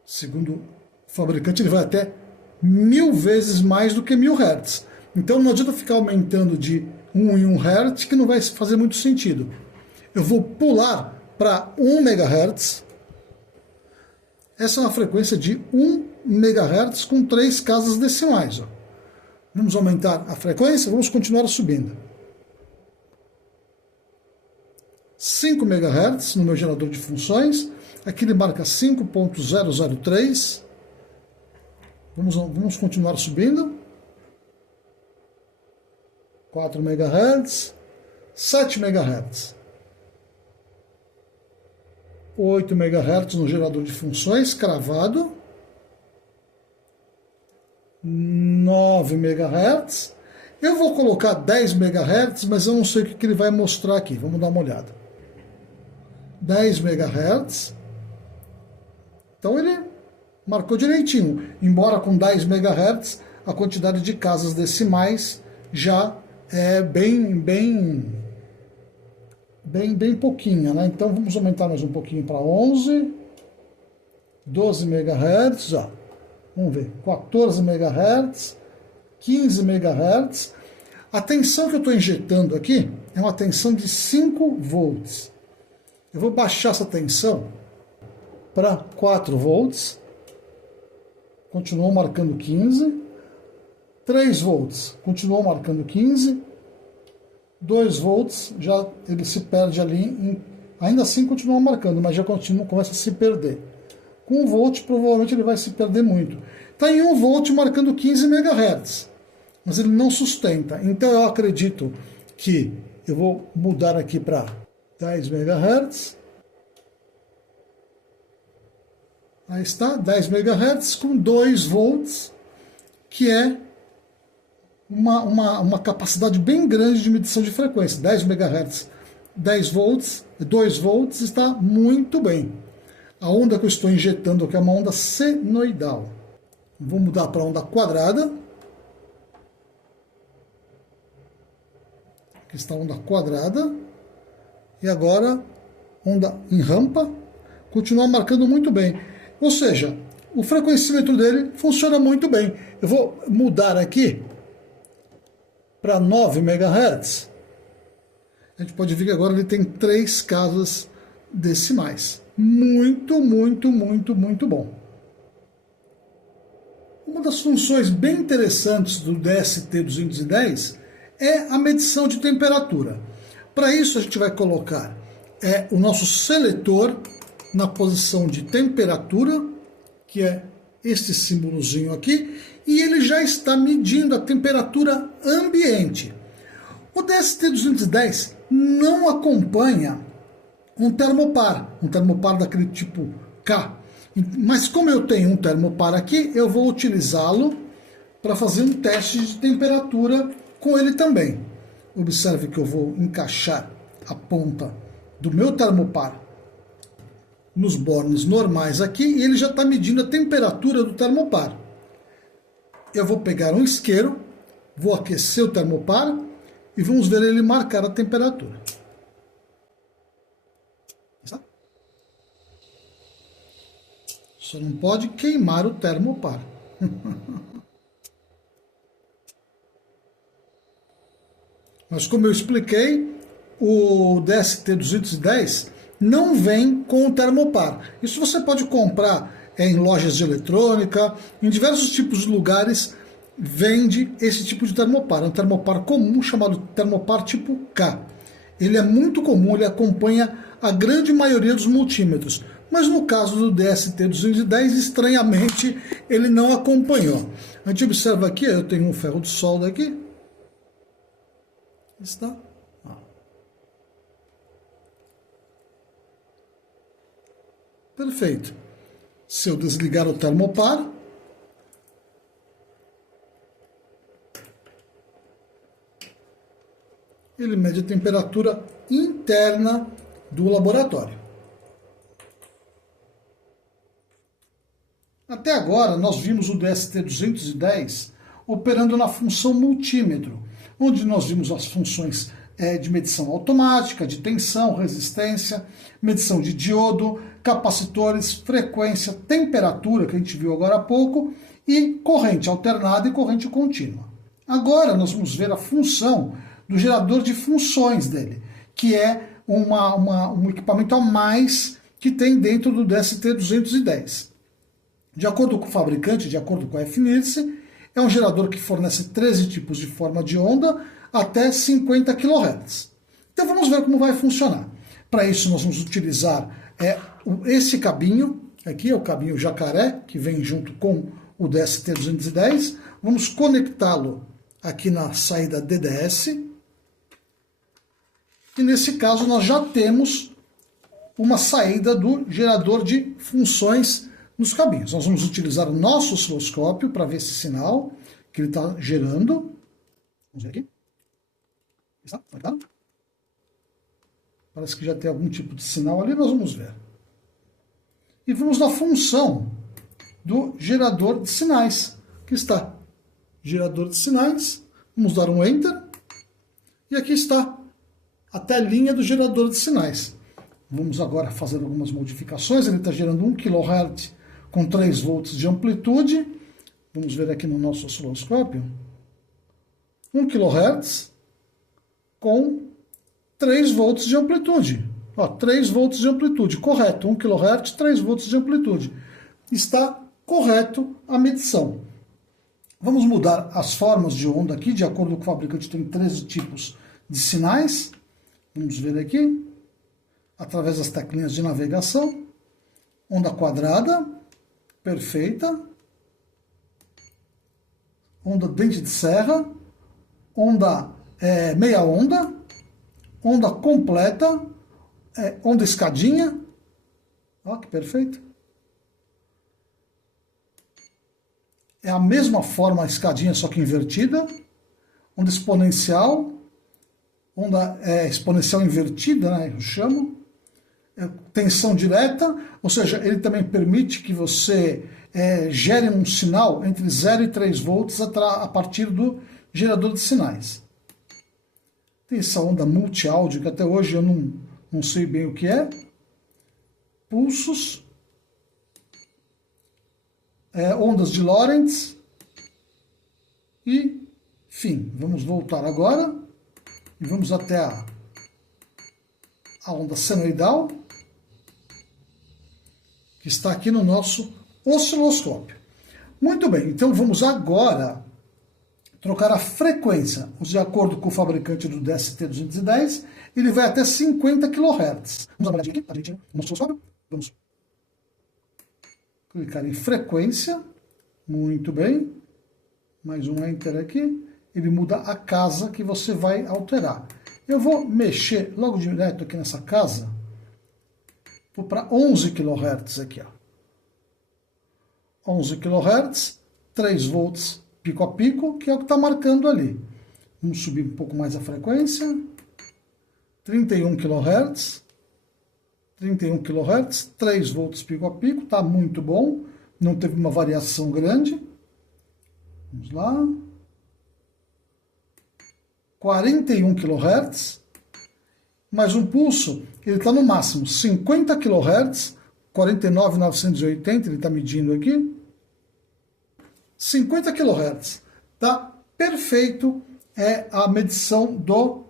Segundo o fabricante, ele vai até 1000 vezes mais do que 1000 Hz. Então não adianta ficar aumentando de 1 em 1 Hz, que não vai fazer muito sentido. Eu vou pular para 1 MHz. Essa é uma frequência de 1 MHz com 3 casas decimais. Ó. Vamos aumentar a frequência, vamos continuar subindo. 5 MHz no meu gerador de funções. Aqui ele marca 5.003. Vamos continuar subindo. 4 MHz. 7 MHz. 8 MHz no gerador de funções, cravado. 9 MHz. Eu vou colocar 10 MHz, mas eu não sei o que ele vai mostrar aqui. Vamos dar uma olhada. 10 MHz. Então ele marcou direitinho. Embora com 10 MHz a quantidade de casas decimais já é bem pouquinha, né? Então vamos aumentar mais um pouquinho para 11, 12 MHz, ó. Vamos ver, 14 MHz, 15 MHz. A tensão que eu estou injetando aqui é uma tensão de 5 volts. Eu vou baixar essa tensão para 4 volts. Continuou marcando 15. 3 volts, continuou marcando 15. 2 volts, já ele se perde ali. Ainda assim continua marcando, mas já começa a se perder. Com 1 volt, provavelmente ele vai se perder muito. Está em 1 volt marcando 15 MHz, mas ele não sustenta. Então eu acredito que eu vou mudar aqui para 10 MHz. Aí está, 10 MHz com 2 volts, que é uma capacidade bem grande de medição de frequência. 10 MHz, 10 volts, 2 volts está muito bem. A onda que eu estou injetando aqui é uma onda senoidal. Vou mudar para onda quadrada. Aqui está a onda quadrada. E agora, onda em rampa. Continua marcando muito bem. Ou seja, o frequencímetro dele funciona muito bem. Eu vou mudar aqui para 9 MHz. A gente pode ver que agora ele tem 3 casas decimais. Muito bom. Uma das funções bem interessantes do DST-210 é a medição de temperatura. Para isso a gente vai colocar o nosso seletor na posição de temperatura, que é este símbolozinho aqui, e ele já está medindo a temperatura ambiente. O DST-210 não acompanha um termopar daquele tipo K. Mas como eu tenho um termopar aqui, eu vou utilizá-lo para fazer um teste de temperatura com ele também. Observe que eu vou encaixar a ponta do meu termopar nos bornes normais aqui e ele já está medindo a temperatura do termopar. Eu vou pegar um isqueiro, vou aquecer o termopar e vamos ver ele marcar a temperatura. Só não pode queimar o termopar. Mas como eu expliquei, o DST-210 não vem com o termopar. Isso você pode comprar em lojas de eletrônica, em diversos tipos de lugares vende esse tipo de termopar. É um termopar comum chamado termopar tipo K. Ele é muito comum, ele acompanha a grande maioria dos multímetros. Mas no caso do DST-210, estranhamente, ele não acompanhou. A gente observa aqui, eu tenho um ferro de solda aqui. Está. Perfeito. Se eu desligar o termopar, ele mede a temperatura interna do laboratório. Até agora, nós vimos o DST-210 operando na função multímetro, onde nós vimos as funções de medição automática, de tensão, resistência, medição de diodo, capacitores, frequência, temperatura, que a gente viu agora há pouco, e corrente alternada e corrente contínua. Agora nós vamos ver a função do gerador de funções dele, que é um equipamento a mais que tem dentro do DST-210. De acordo com o fabricante, de acordo com a FNIRS, é um gerador que fornece 13 tipos de forma de onda até 50 kHz. Então vamos ver como vai funcionar. Para isso nós vamos utilizar esse cabinho, aqui é o cabinho jacaré, que vem junto com o DST-210. Vamos conectá-lo aqui na saída DDS. E nesse caso nós já temos uma saída do gerador de funções nos cabinhos. Nós vamos utilizar o nosso osciloscópio para ver esse sinal que ele está gerando. Vamos ver aqui. Está conectado? Parece que já tem algum tipo de sinal ali, nós vamos ver. E vamos na função do gerador de sinais, que está. Gerador de sinais, vamos dar um Enter, e aqui está a telinha do gerador de sinais. Vamos agora fazer algumas modificações, ele está gerando 1 kHz com 3 volts de amplitude. Vamos ver aqui no nosso osciloscópio. 1 kHz com 3 volts de amplitude. Ó, 3 volts de amplitude, correto. 1 kHz, 3 volts de amplitude. Está correto a medição. Vamos mudar as formas de onda aqui, de acordo com o fabricante, tem 13 tipos de sinais. Vamos ver aqui, através das teclinhas de navegação. Onda quadrada, perfeita. Onda dente de serra, onda meia onda, onda completa, onda escadinha. Ó, que perfeito. É a mesma forma a escadinha, só que invertida. Onda exponencial, onda exponencial invertida, né, eu chamo. Tensão direta, ou seja, ele também permite que você gere um sinal entre 0 e 3 volts a partir do gerador de sinais. Tem essa onda multi-áudio, que até hoje eu não sei bem o que é. Pulsos. Ondas de Lorentz. E, enfim, vamos voltar agora e vamos até a onda senoidal, que está aqui no nosso osciloscópio. Muito bem, então vamos agora trocar a frequência. De acordo com o fabricante do DST-210, ele vai até 50 kHz. Vamos dar uma olhadinha aqui, direitinho, no osciloscópio. Vamos clicar em frequência. Muito bem. Mais um Enter aqui. Ele muda a casa que você vai alterar. Eu vou mexer logo direto aqui nessa casa. Vou para 11 kHz aqui, ó. 11 kHz, 3 volts pico a pico, que é o que está marcando ali. Vamos subir um pouco mais a frequência. 31 kHz. 31 kHz, 3 volts pico a pico, está muito bom. Não teve uma variação grande. Vamos lá. 41 kHz. Mais um pulso, ele está no máximo 50 kHz, 49.980, ele está medindo aqui. 50 kHz. Tá perfeito, a medição do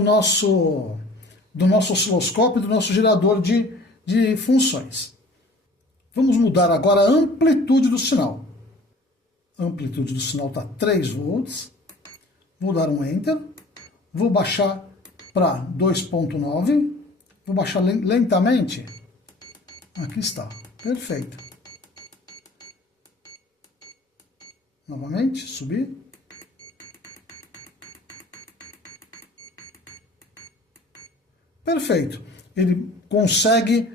nosso osciloscópio, do nosso gerador de funções. Vamos mudar agora a amplitude do sinal. A amplitude do sinal está 3 volts. Vou dar um Enter. Vou baixar para 2.9. Vou baixar lentamente. Aqui está. Perfeito. Novamente, subir. Perfeito. Ele consegue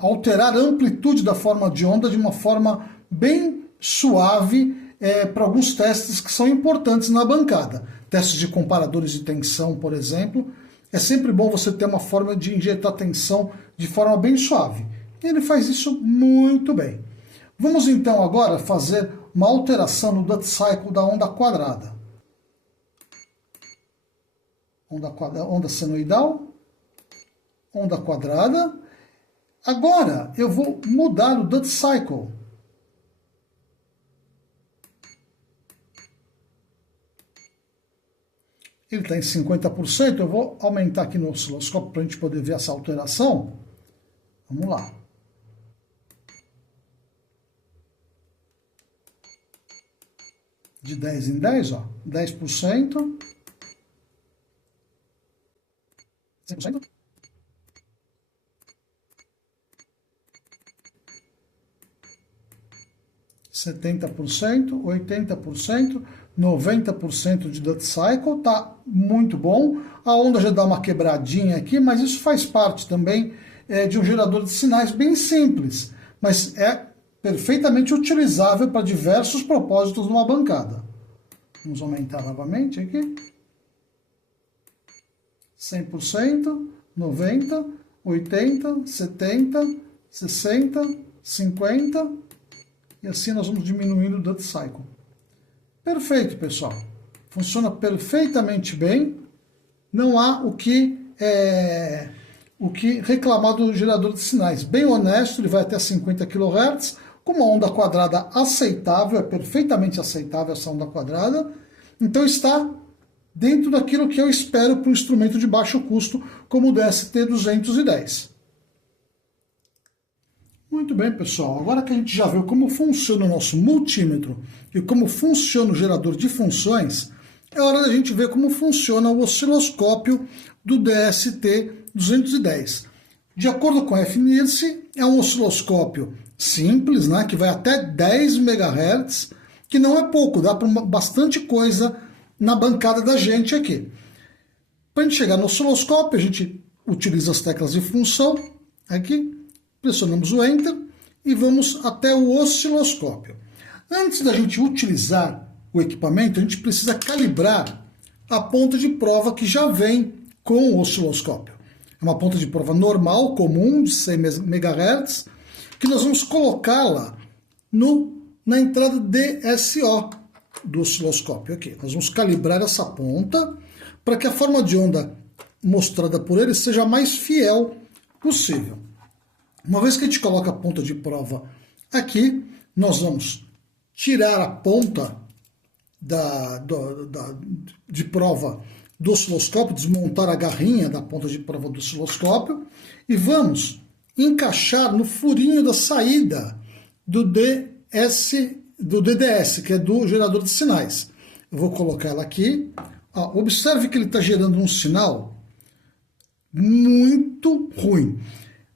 alterar a amplitude da forma de onda de uma forma bem suave para alguns testes que são importantes na bancada. Testes de comparadores de tensão, por exemplo. É sempre bom você ter uma forma de injetar tensão de forma bem suave. E ele faz isso muito bem. Vamos então agora fazer uma alteração no duty cycle da onda quadrada. Onda senoidal, onda quadrada. Agora eu vou mudar o duty cycle. Ele está em 50%, eu vou aumentar aqui no osciloscópio para a gente poder ver essa alteração. Vamos lá. De 10 em 10, ó, 10%. 100%. 50%. 70%, 80%, 90% de duty cycle, tá muito bom. A onda já dá uma quebradinha aqui, mas isso faz parte também de um gerador de sinais bem simples, mas é perfeitamente utilizável para diversos propósitos numa bancada. Vamos aumentar novamente aqui. 100%, 90%, 80%, 70%, 60%, 50%, e assim nós vamos diminuindo o duty cycle. Perfeito, pessoal. Funciona perfeitamente bem. Não há o que reclamar do gerador de sinais. Bem honesto, ele vai até 50 kHz, com uma onda quadrada aceitável, é perfeitamente aceitável essa onda quadrada. Então está dentro daquilo que eu espero para um instrumento de baixo custo, como o DST-210. Muito bem, pessoal. Agora que a gente já viu como funciona o nosso multímetro e como funciona o gerador de funções, é hora da gente ver como funciona o osciloscópio do DST-210. De acordo com a FNIRSE, é um osciloscópio simples, né, que vai até 10 MHz, que não é pouco, dá para bastante coisa na bancada da gente aqui. Para a gente chegar no osciloscópio, a gente utiliza as teclas de função aqui, pressionamos o Enter e vamos até o osciloscópio. Antes da gente utilizar o equipamento, a gente precisa calibrar a ponta de prova que já vem com o osciloscópio. É uma ponta de prova normal, comum, de 100 MHz, que nós vamos colocá-la na entrada DSO do osciloscópio. Aqui. Nós vamos calibrar essa ponta para que a forma de onda mostrada por ele seja a mais fiel possível. Uma vez que a gente coloca a ponta de prova aqui, nós vamos tirar a ponta de prova do osciloscópio, desmontar a garrinha da ponta de prova do osciloscópio e vamos encaixar no furinho da saída do DDS, que é do gerador de sinais. Eu vou colocar ela aqui. Observe que ele está gerando um sinal muito ruim.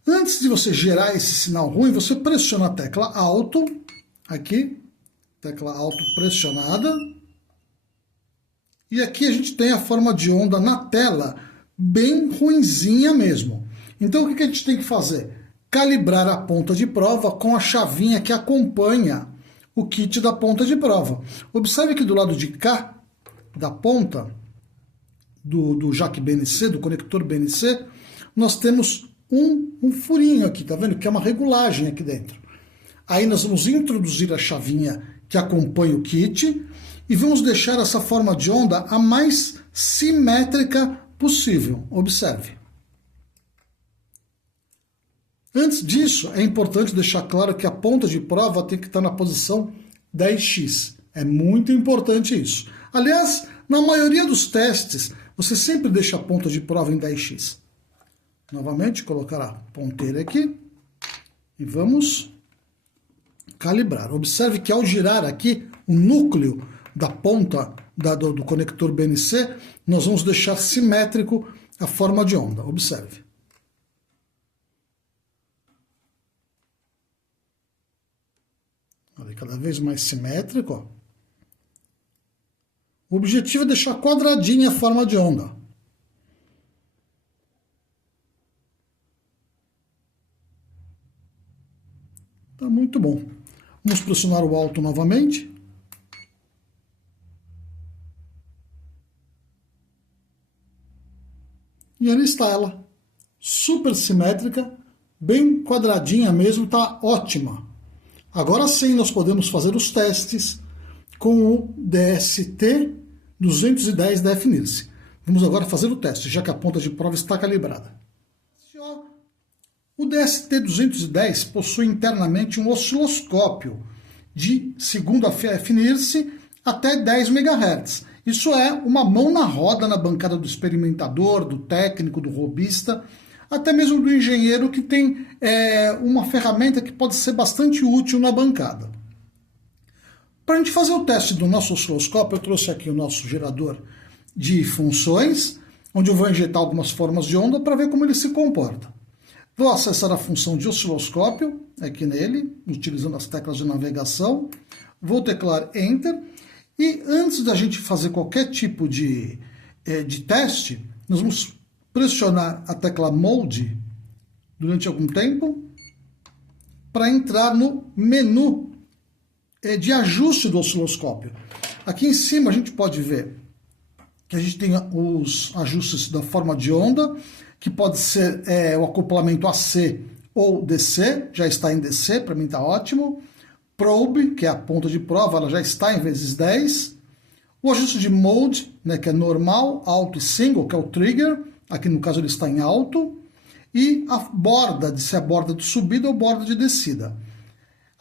Antes de você gerar esse sinal ruim, você pressiona a tecla Alto, aqui, tecla Alto pressionada, e aqui a gente tem a forma de onda na tela, bem ruinzinha mesmo. Então o que a gente tem que fazer? Calibrar a ponta de prova com a chavinha que acompanha o kit da ponta de prova. Observe que do lado de cá, da ponta, do jack BNC, do conector BNC, nós temos um furinho aqui, tá vendo? Que é uma regulagem aqui dentro. Aí nós vamos introduzir a chavinha que acompanha o kit e vamos deixar essa forma de onda a mais simétrica possível. Observe. Antes disso, é importante deixar claro que a ponta de prova tem que estar na posição 10x. É muito importante isso. Aliás, na maioria dos testes, você sempre deixa a ponta de prova em 10x. Novamente, colocar a ponteira aqui e vamos calibrar. Observe que ao girar aqui o núcleo da ponta do conector BNC, nós vamos deixar simétrico a forma de onda. Observe. Olha, cada vez mais simétrico. Ó. O objetivo é deixar quadradinha a forma de onda. Tá muito bom. Vamos pressionar o alto novamente. E ali está ela. Super simétrica, bem quadradinha mesmo, tá ótima. Agora sim nós podemos fazer os testes com o DST-210 da FNIRSE. Vamos agora fazer o teste, já que a ponta de prova está calibrada. O DST-210 possui internamente um osciloscópio de, segundo a FNIRSE, até 10 MHz. Isso é uma mão na roda na bancada do experimentador, do técnico, do robista, até mesmo do engenheiro que tem uma ferramenta que pode ser bastante útil na bancada. Para a gente fazer o teste do nosso osciloscópio, eu trouxe aqui o nosso gerador de funções, onde eu vou injetar algumas formas de onda para ver como ele se comporta. Vou acessar a função de osciloscópio, aqui nele, utilizando as teclas de navegação. Vou teclar Enter. E antes da gente fazer qualquer tipo de teste, nós vamos pressionar a tecla Mode durante algum tempo para entrar no menu de ajuste do osciloscópio. Aqui em cima a gente pode ver que a gente tem os ajustes da forma de onda, que pode ser o acoplamento AC ou DC, já está em DC, para mim está ótimo. Probe, que é a ponta de prova, ela já está em vezes 10. O ajuste de Mode, né, que é normal, alto e single, que é o trigger, aqui no caso ele está em alto. E a borda, se é borda de subida ou borda de descida.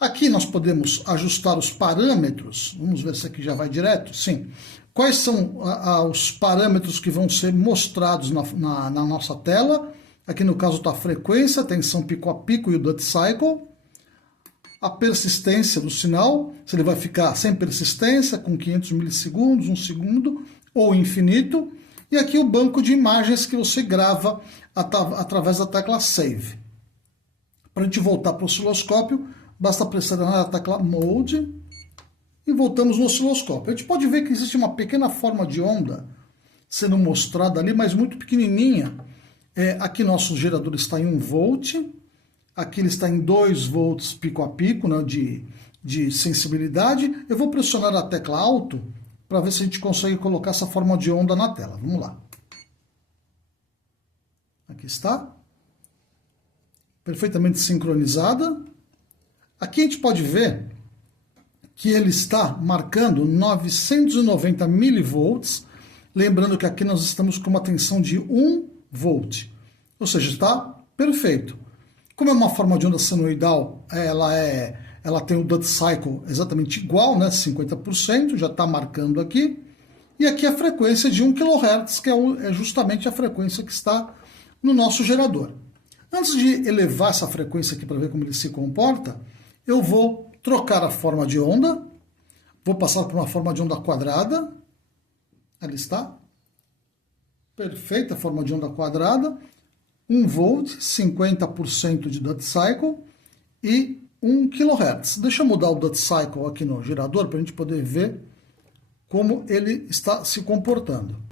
Aqui nós podemos ajustar os parâmetros, vamos ver se aqui já vai direto, sim. Quais são os parâmetros que vão ser mostrados na nossa tela? Aqui no caso está a frequência, a tensão pico a pico e o duty cycle. A persistência do sinal, se ele vai ficar sem persistência, com 500 milissegundos, 1 segundo, ou infinito. E aqui o banco de imagens que você grava através da tecla Save. Para a gente voltar para o osciloscópio, basta pressionar a tecla Mode e voltamos no osciloscópio. A gente pode ver que existe uma pequena forma de onda sendo mostrada ali, mas muito pequenininha. Aqui nosso gerador está em 1 volt, aqui ele está em 2 volts pico a pico, né, de sensibilidade. Eu vou pressionar a tecla Alto para ver se a gente consegue colocar essa forma de onda na tela. Vamos lá. Aqui está. Perfeitamente sincronizada. Aqui a gente pode ver que ele está marcando 990 milivolts. Lembrando que aqui nós estamos com uma tensão de 1 volt. Ou seja, está perfeito. Como é uma forma de onda senoidal, ela tem o duty cycle exatamente igual, né, 50%, já está marcando aqui. E aqui a frequência de 1 kHz, que é justamente a frequência que está no nosso gerador. Antes de elevar essa frequência aqui para ver como ele se comporta, eu vou trocar a forma de onda, vou passar por uma forma de onda quadrada. Ali está. Perfeita forma de onda quadrada. 1 volt, 50% de duty cycle e 1 kHz. Deixa eu mudar o duty cycle aqui no gerador para a gente poder ver como ele está se comportando.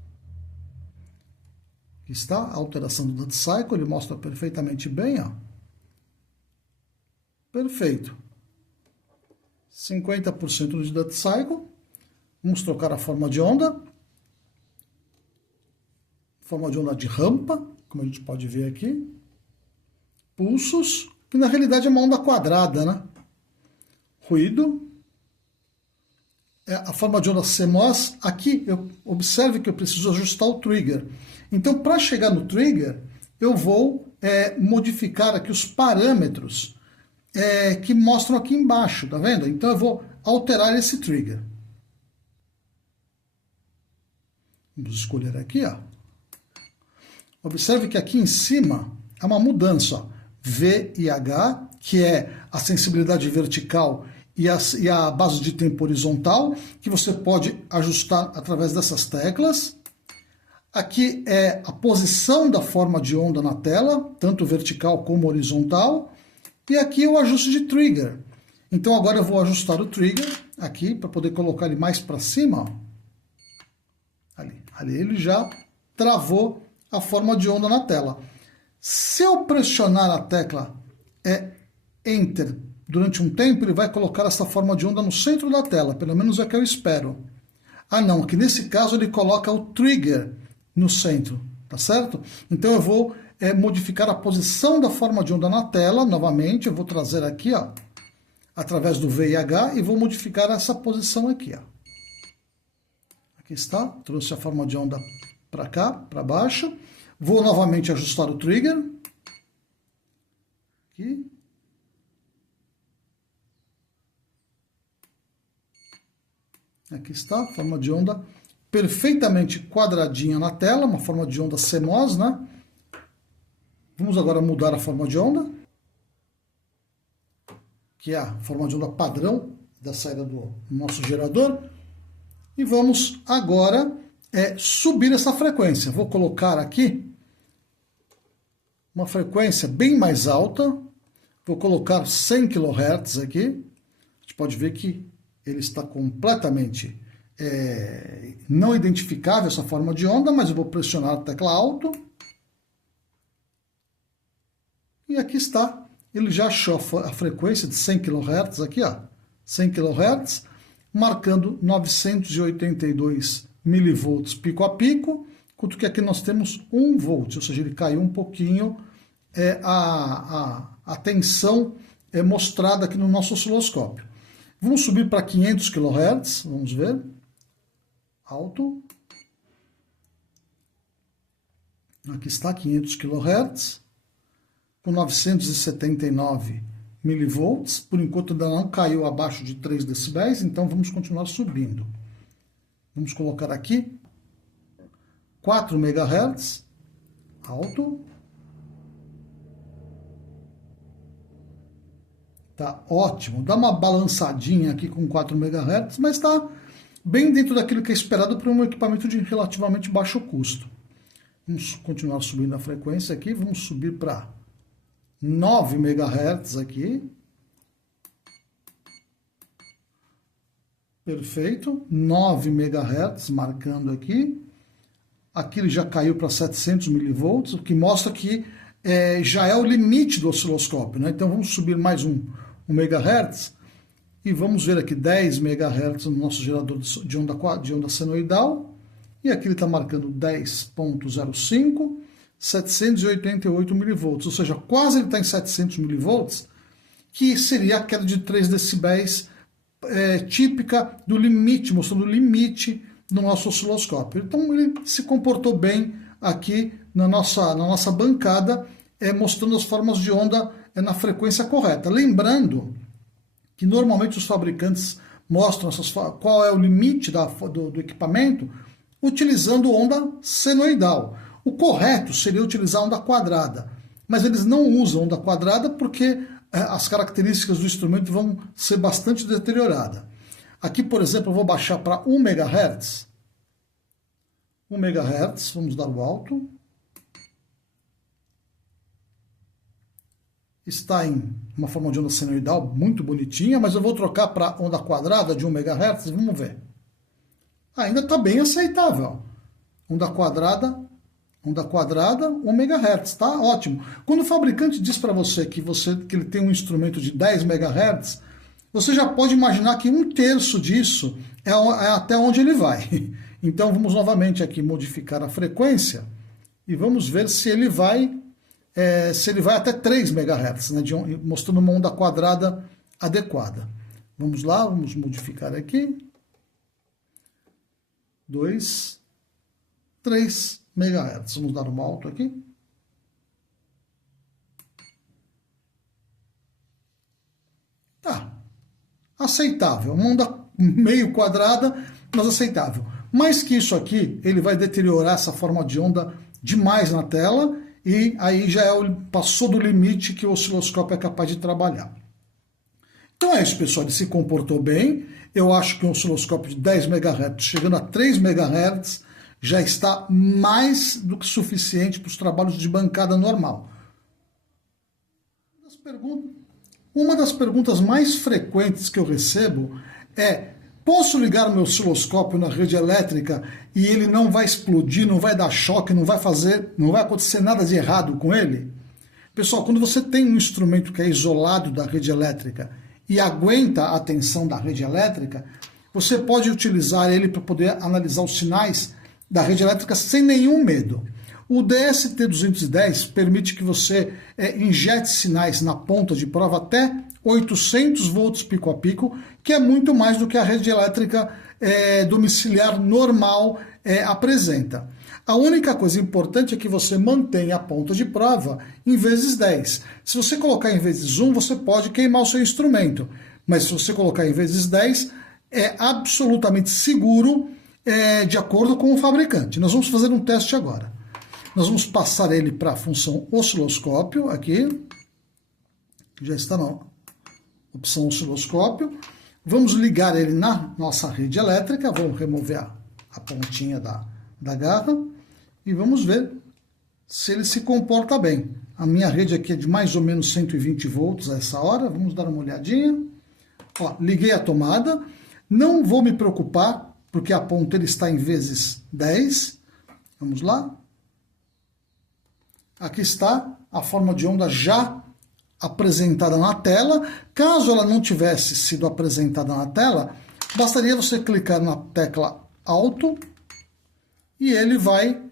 Aqui está a alteração do duty cycle, ele mostra perfeitamente bem, ó. Perfeito. 50% de duty cycle. Vamos trocar a forma de onda. Forma de onda de rampa, como a gente pode ver aqui. Pulsos, que na realidade é uma onda quadrada, né? Ruído. A forma de onda CMOS, aqui observe que eu preciso ajustar o trigger. Então, para chegar no trigger, eu vou modificar aqui os parâmetros que mostram aqui embaixo, tá vendo? Então, eu vou alterar esse trigger. Vamos escolher aqui, ó. Observe que aqui em cima é uma mudança, ó. V e H, que é a sensibilidade vertical e a base de tempo horizontal, que você pode ajustar através dessas teclas. Aqui é a posição da forma de onda na tela, tanto vertical como horizontal. E aqui é o ajuste de trigger. Então agora eu vou ajustar o trigger aqui, para poder colocar ele mais para cima. Ó. Ali ele já travou a forma de onda na tela. Se eu pressionar a tecla Enter durante um tempo, ele vai colocar essa forma de onda no centro da tela, pelo menos é o que eu espero. Ah não, que nesse caso ele coloca o trigger no centro, tá certo? Então eu vou modificar a posição da forma de onda na tela, novamente, eu vou trazer aqui, ó, através do V e H, e vou modificar essa posição aqui, ó. Aqui está, trouxe a forma de onda para cá, para baixo. Vou novamente ajustar o trigger. Aqui. Aqui está, forma de onda perfeitamente quadradinha na tela, uma forma de onda CMOS, né? Vamos agora mudar a forma de onda, que é a forma de onda padrão da saída do nosso gerador. E vamos agora subir essa frequência. Vou colocar aqui uma frequência bem mais alta. Vou colocar 100 kHz aqui. A gente pode ver que ele está completamente não identificável essa forma de onda, mas eu vou pressionar a tecla Alto. E aqui está. Ele já achou a frequência de 100 kHz aqui, ó. 100 kHz, marcando 982 mV pico a pico, enquanto que aqui nós temos 1 volt, ou seja, ele caiu um pouquinho a tensão mostrada aqui no nosso osciloscópio. Vamos subir para 500 kHz, vamos ver. Alto. Aqui está 500 kHz, com 979 mV. Por enquanto ainda não caiu abaixo de 3 decibéis, então vamos continuar subindo. Vamos colocar aqui 4 MHz, alto. Tá ótimo, dá uma balançadinha aqui com 4 MHz, mas está bem dentro daquilo que é esperado para um equipamento de relativamente baixo custo. Vamos continuar subindo a frequência aqui, vamos subir para 9 MHz aqui. Perfeito, 9 MHz marcando aqui. Aqui ele já caiu para 700 mV, o que mostra que já é o limite do osciloscópio, né? Então vamos subir mais um MHz e vamos ver aqui 10 MHz no nosso gerador de onda senoidal. E aqui ele está marcando 10.05, 788 mV, ou seja, quase ele está em 700 mV, que seria a queda de 3 decibéis típica do limite, mostrando o limite do nosso osciloscópio. Então ele se comportou bem aqui na nossa bancada, mostrando as formas de onda na frequência correta. Lembrando que normalmente os fabricantes mostram qual é o limite do equipamento utilizando onda senoidal. O correto seria utilizar onda quadrada, mas eles não usam onda quadrada porque as características do instrumento vão ser bastante deterioradas. Aqui, por exemplo, eu vou baixar para 1 MHz. 1 MHz, vamos dar o alto. Está em uma forma de onda senoidal muito bonitinha, mas eu vou trocar para onda quadrada de 1 MHz e vamos ver. Ainda está bem aceitável. Onda quadrada, 1 MHz, tá ótimo. Quando o fabricante diz para você que ele tem um instrumento de 10 MHz, você já pode imaginar que 1/3 disso é até onde ele vai. Então vamos novamente aqui modificar a frequência e vamos ver se ele vai até 3 MHz, né, mostrando uma onda quadrada adequada. Vamos lá, vamos modificar aqui. 2, 3 MHz. Vamos dar um alto aqui. Tá. Aceitável. Uma onda meio quadrada, mas aceitável. Mais que isso aqui, ele vai deteriorar essa forma de onda demais na tela e aí já passou do limite que o osciloscópio é capaz de trabalhar. Então é isso, pessoal. Ele se comportou bem. Eu acho que um osciloscópio de 10 MHz chegando a 3 MHz já está mais do que suficiente para os trabalhos de bancada normal. Uma das perguntas mais frequentes que eu recebo é: posso ligar o meu osciloscópio na rede elétrica e ele não vai explodir, não vai dar choque, não vai acontecer nada de errado com ele? Pessoal, quando você tem um instrumento que é isolado da rede elétrica e aguenta a tensão da rede elétrica, você pode utilizar ele para poder analisar os sinais da rede elétrica sem nenhum medo. O DST-210 permite que você injete sinais na ponta de prova até 800 volts pico a pico, que é muito mais do que a rede elétrica domiciliar normal apresenta. A única coisa importante é que você mantenha a ponta de prova em vezes 10. Se você colocar em vezes 1, você pode queimar o seu instrumento, mas se você colocar em vezes 10, é absolutamente seguro, de acordo com o fabricante. Nós vamos fazer um teste agora. Nós vamos passar ele para a função osciloscópio, aqui, já está na opção osciloscópio. Vamos ligar ele na nossa rede elétrica, vamos remover a pontinha da garra e vamos ver se ele se comporta bem. A minha rede aqui é de mais ou menos 120 volts a essa hora. Vamos dar uma olhadinha. Ó, liguei a tomada. Não vou me preocupar, porque a ponteira está em vezes 10. Vamos lá. Aqui está a forma de onda já apresentada na tela. Caso ela não tivesse sido apresentada na tela, bastaria você clicar na tecla Alto e ele vai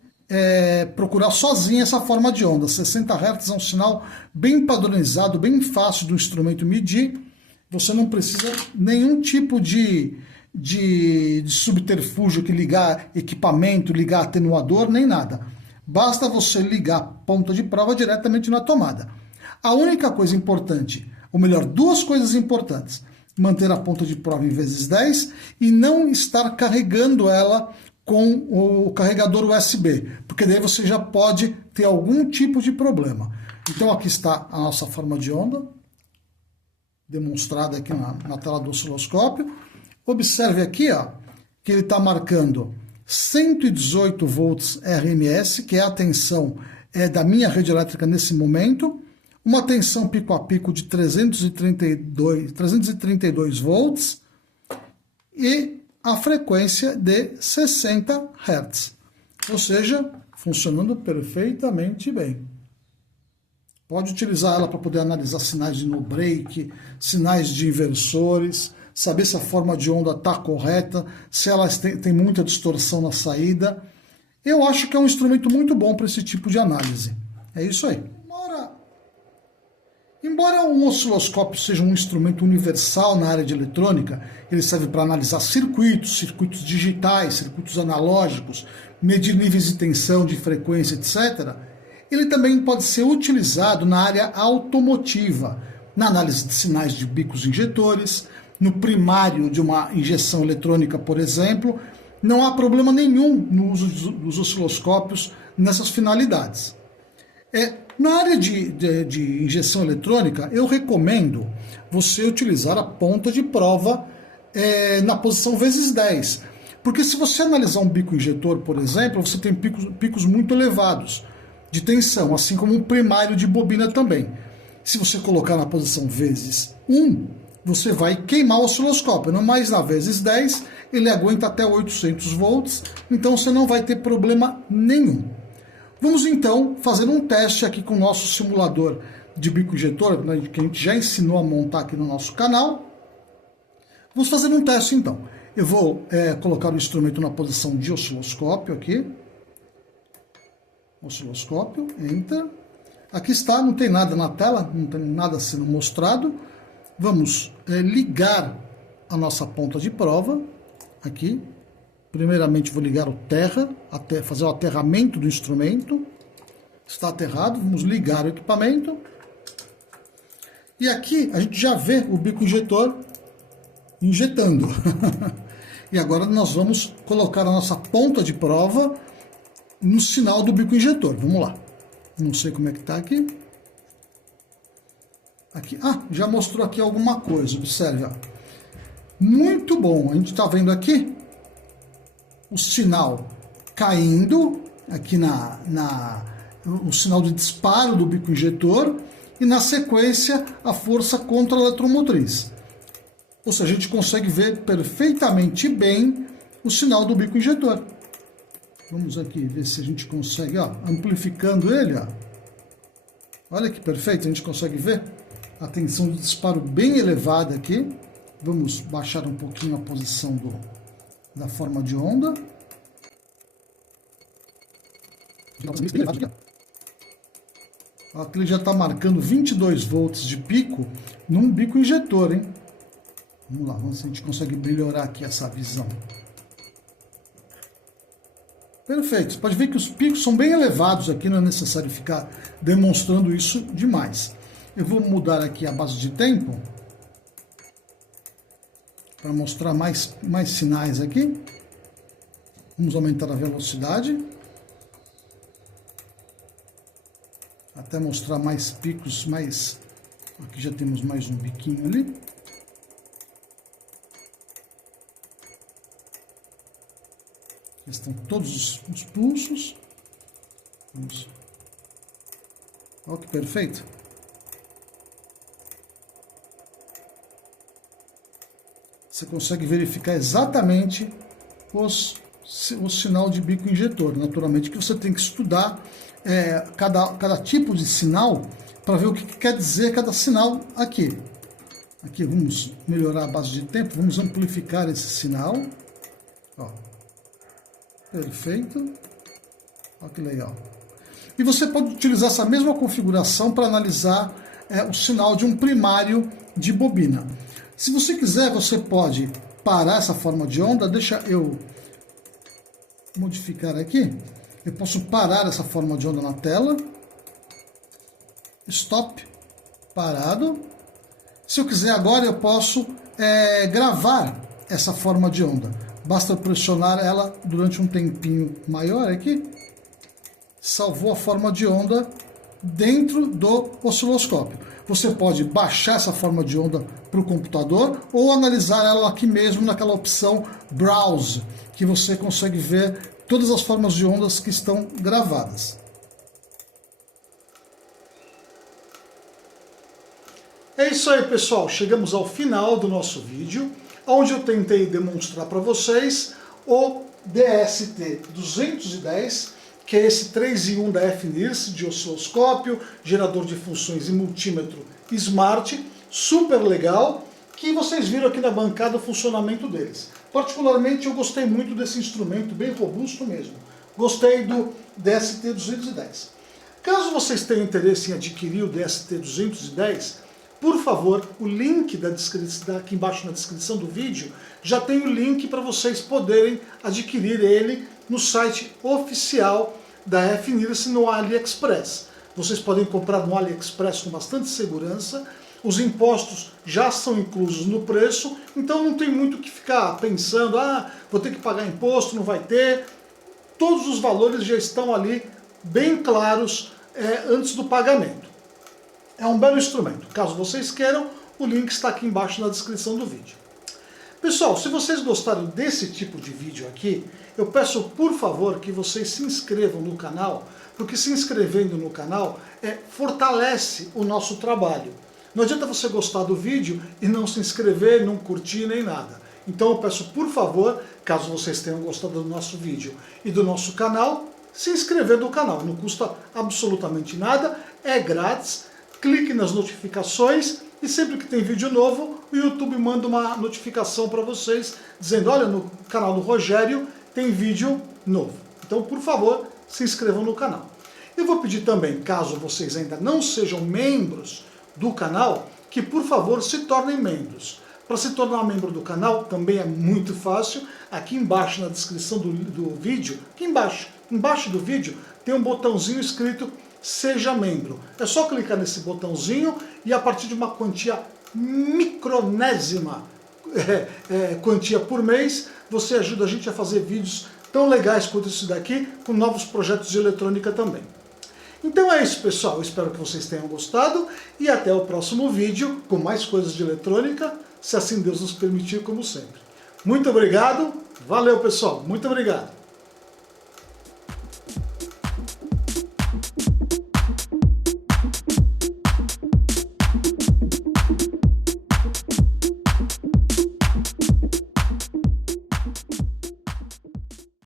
procurar sozinho essa forma de onda. 60 Hz é um sinal bem padronizado, bem fácil do instrumento medir. Você não precisa nenhum tipo de subterfúgio, que ligar equipamento, ligar atenuador, nem nada. Basta você ligar a ponta de prova diretamente na tomada. A única coisa importante, ou melhor, duas coisas importantes: manter a ponta de prova em vezes 10 e não estar carregando ela com o carregador USB, porque daí você já pode ter algum tipo de problema. Então aqui está a nossa forma de onda, demonstrada aqui na tela do osciloscópio. Observe aqui, ó, que ele está marcando 118 volts RMS, que é a tensão da minha rede elétrica nesse momento, uma tensão pico a pico de 332 volts e a frequência de 60 Hz, ou seja, funcionando perfeitamente bem. Pode utilizar ela para poder analisar sinais de no break, sinais de inversores, saber se a forma de onda está correta, se ela tem muita distorção na saída. Eu acho que é um instrumento muito bom para esse tipo de análise. É isso aí. Embora um osciloscópio seja um instrumento universal na área de eletrônica, ele serve para analisar circuitos digitais, circuitos analógicos, medir níveis de tensão, de frequência, etc., ele também pode ser utilizado na área automotiva, na análise de sinais de bicos injetores, no primário de uma injeção eletrônica, por exemplo. Não há problema nenhum no uso dos osciloscópios nessas finalidades. Na área de injeção eletrônica, eu recomendo você utilizar a ponta de prova na posição vezes 10. Porque se você analisar um bico injetor, por exemplo, você tem picos muito elevados de tensão, assim como um primário de bobina também. Se você colocar na posição vezes 1, você vai queimar o osciloscópio. Mas na vezes 10, ele aguenta até 800 volts, então você não vai ter problema nenhum. Vamos então fazer um teste aqui com o nosso simulador de bico injetor, que a gente já ensinou a montar aqui no nosso canal. Vamos fazer um teste então. Eu vou colocar o instrumento na posição de osciloscópio aqui. Osciloscópio, Enter. Aqui está, não tem nada na tela, não tem nada sendo mostrado. Vamos ligar a nossa ponta de prova aqui. Primeiramente vou ligar o terra, fazer o aterramento do instrumento. Está aterrado, vamos ligar o equipamento. E aqui a gente já vê o bico injetor injetando. E agora nós vamos colocar a nossa ponta de prova no sinal do bico injetor. Vamos lá. Não sei como é que está aqui. Aqui. Já mostrou aqui alguma coisa. Observe. Ó. Muito bom. A gente está vendo aqui o sinal caindo, aqui o sinal de disparo do bico injetor, e na sequência a força contra a eletromotriz. Ou seja, a gente consegue ver perfeitamente bem o sinal do bico injetor. Vamos aqui ver se a gente consegue, ó, amplificando ele. Ó. Olha que perfeito, a gente consegue ver a tensão de disparo bem elevada aqui. Vamos baixar um pouquinho a posição da forma de onda. Aqui ele já está marcando 22 volts de pico num bico injetor, hein? Vamos lá, vamos ver se a gente consegue melhorar aqui essa visão. Perfeito, você pode ver que os picos são bem elevados aqui, não é necessário ficar demonstrando isso demais. Eu vou mudar aqui a base de tempo para mostrar mais sinais aqui. Vamos aumentar a velocidade até mostrar mais picos, aqui já temos mais um biquinho ali. Aqui estão todos os pulsos. Vamos Olha que perfeito. Você consegue verificar exatamente o sinal de bico injetor. Naturalmente que você tem que estudar cada tipo de sinal para ver o que quer dizer cada sinal aqui. Aqui vamos melhorar a base de tempo, vamos amplificar esse sinal. Ó. Perfeito. Olha que legal. E você pode utilizar essa mesma configuração para analisar o sinal de um primário de bobina. Se você quiser, você pode parar essa forma de onda. Deixa eu modificar aqui. Eu posso parar essa forma de onda na tela. Stop. Parado. Se eu quiser agora, eu posso gravar essa forma de onda. Basta pressionar ela durante um tempinho maior aqui. Salvou a forma de onda dentro do osciloscópio. Você pode baixar essa forma de onda para o computador ou analisar ela aqui mesmo naquela opção Browse, que você consegue ver todas as formas de ondas que estão gravadas. É isso aí, pessoal. Chegamos ao final do nosso vídeo, onde eu tentei demonstrar para vocês o DST-210, que é esse 3 em 1 da FNIRS, de osciloscópio, gerador de funções e multímetro Smart, super legal, que vocês viram aqui na bancada o funcionamento deles. Particularmente eu gostei muito desse instrumento, bem robusto mesmo. Gostei do DST-210. Caso vocês tenham interesse em adquirir o DST-210, por favor, o link aqui embaixo na descrição do vídeo, já tem o link para vocês poderem adquirir ele no site oficial da FNIRS no AliExpress. Vocês podem comprar no AliExpress com bastante segurança, os impostos já são inclusos no preço, então não tem muito o que ficar pensando, vou ter que pagar imposto, não vai ter. Todos os valores já estão ali bem claros antes do pagamento. É um belo instrumento. Caso vocês queiram, o link está aqui embaixo na descrição do vídeo. Pessoal, se vocês gostaram desse tipo de vídeo aqui, eu peço por favor que vocês se inscrevam no canal, porque se inscrevendo no canal fortalece o nosso trabalho. Não adianta você gostar do vídeo e não se inscrever, não curtir nem nada. Então eu peço por favor, caso vocês tenham gostado do nosso vídeo e do nosso canal, se inscrever no canal. Não custa absolutamente nada, é grátis. Clique nas notificações e sempre que tem vídeo novo, o YouTube manda uma notificação para vocês, dizendo, olha, no canal do Rogério tem vídeo novo. Então, por favor, se inscrevam no canal. Eu vou pedir também, caso vocês ainda não sejam membros do canal, que por favor se tornem membros. Para se tornar membro do canal também é muito fácil. Aqui embaixo na descrição do vídeo, aqui embaixo do vídeo, tem um botãozinho escrito Seja Membro. É só clicar nesse botãozinho e a partir de uma quantia micronésima quantia por mês, você ajuda a gente a fazer vídeos tão legais quanto esse daqui, com novos projetos de eletrônica também. Então é isso, pessoal. Eu espero que vocês tenham gostado e até o próximo vídeo com mais coisas de eletrônica, se assim Deus nos permitir, como sempre. Muito obrigado. Valeu, pessoal. Muito obrigado.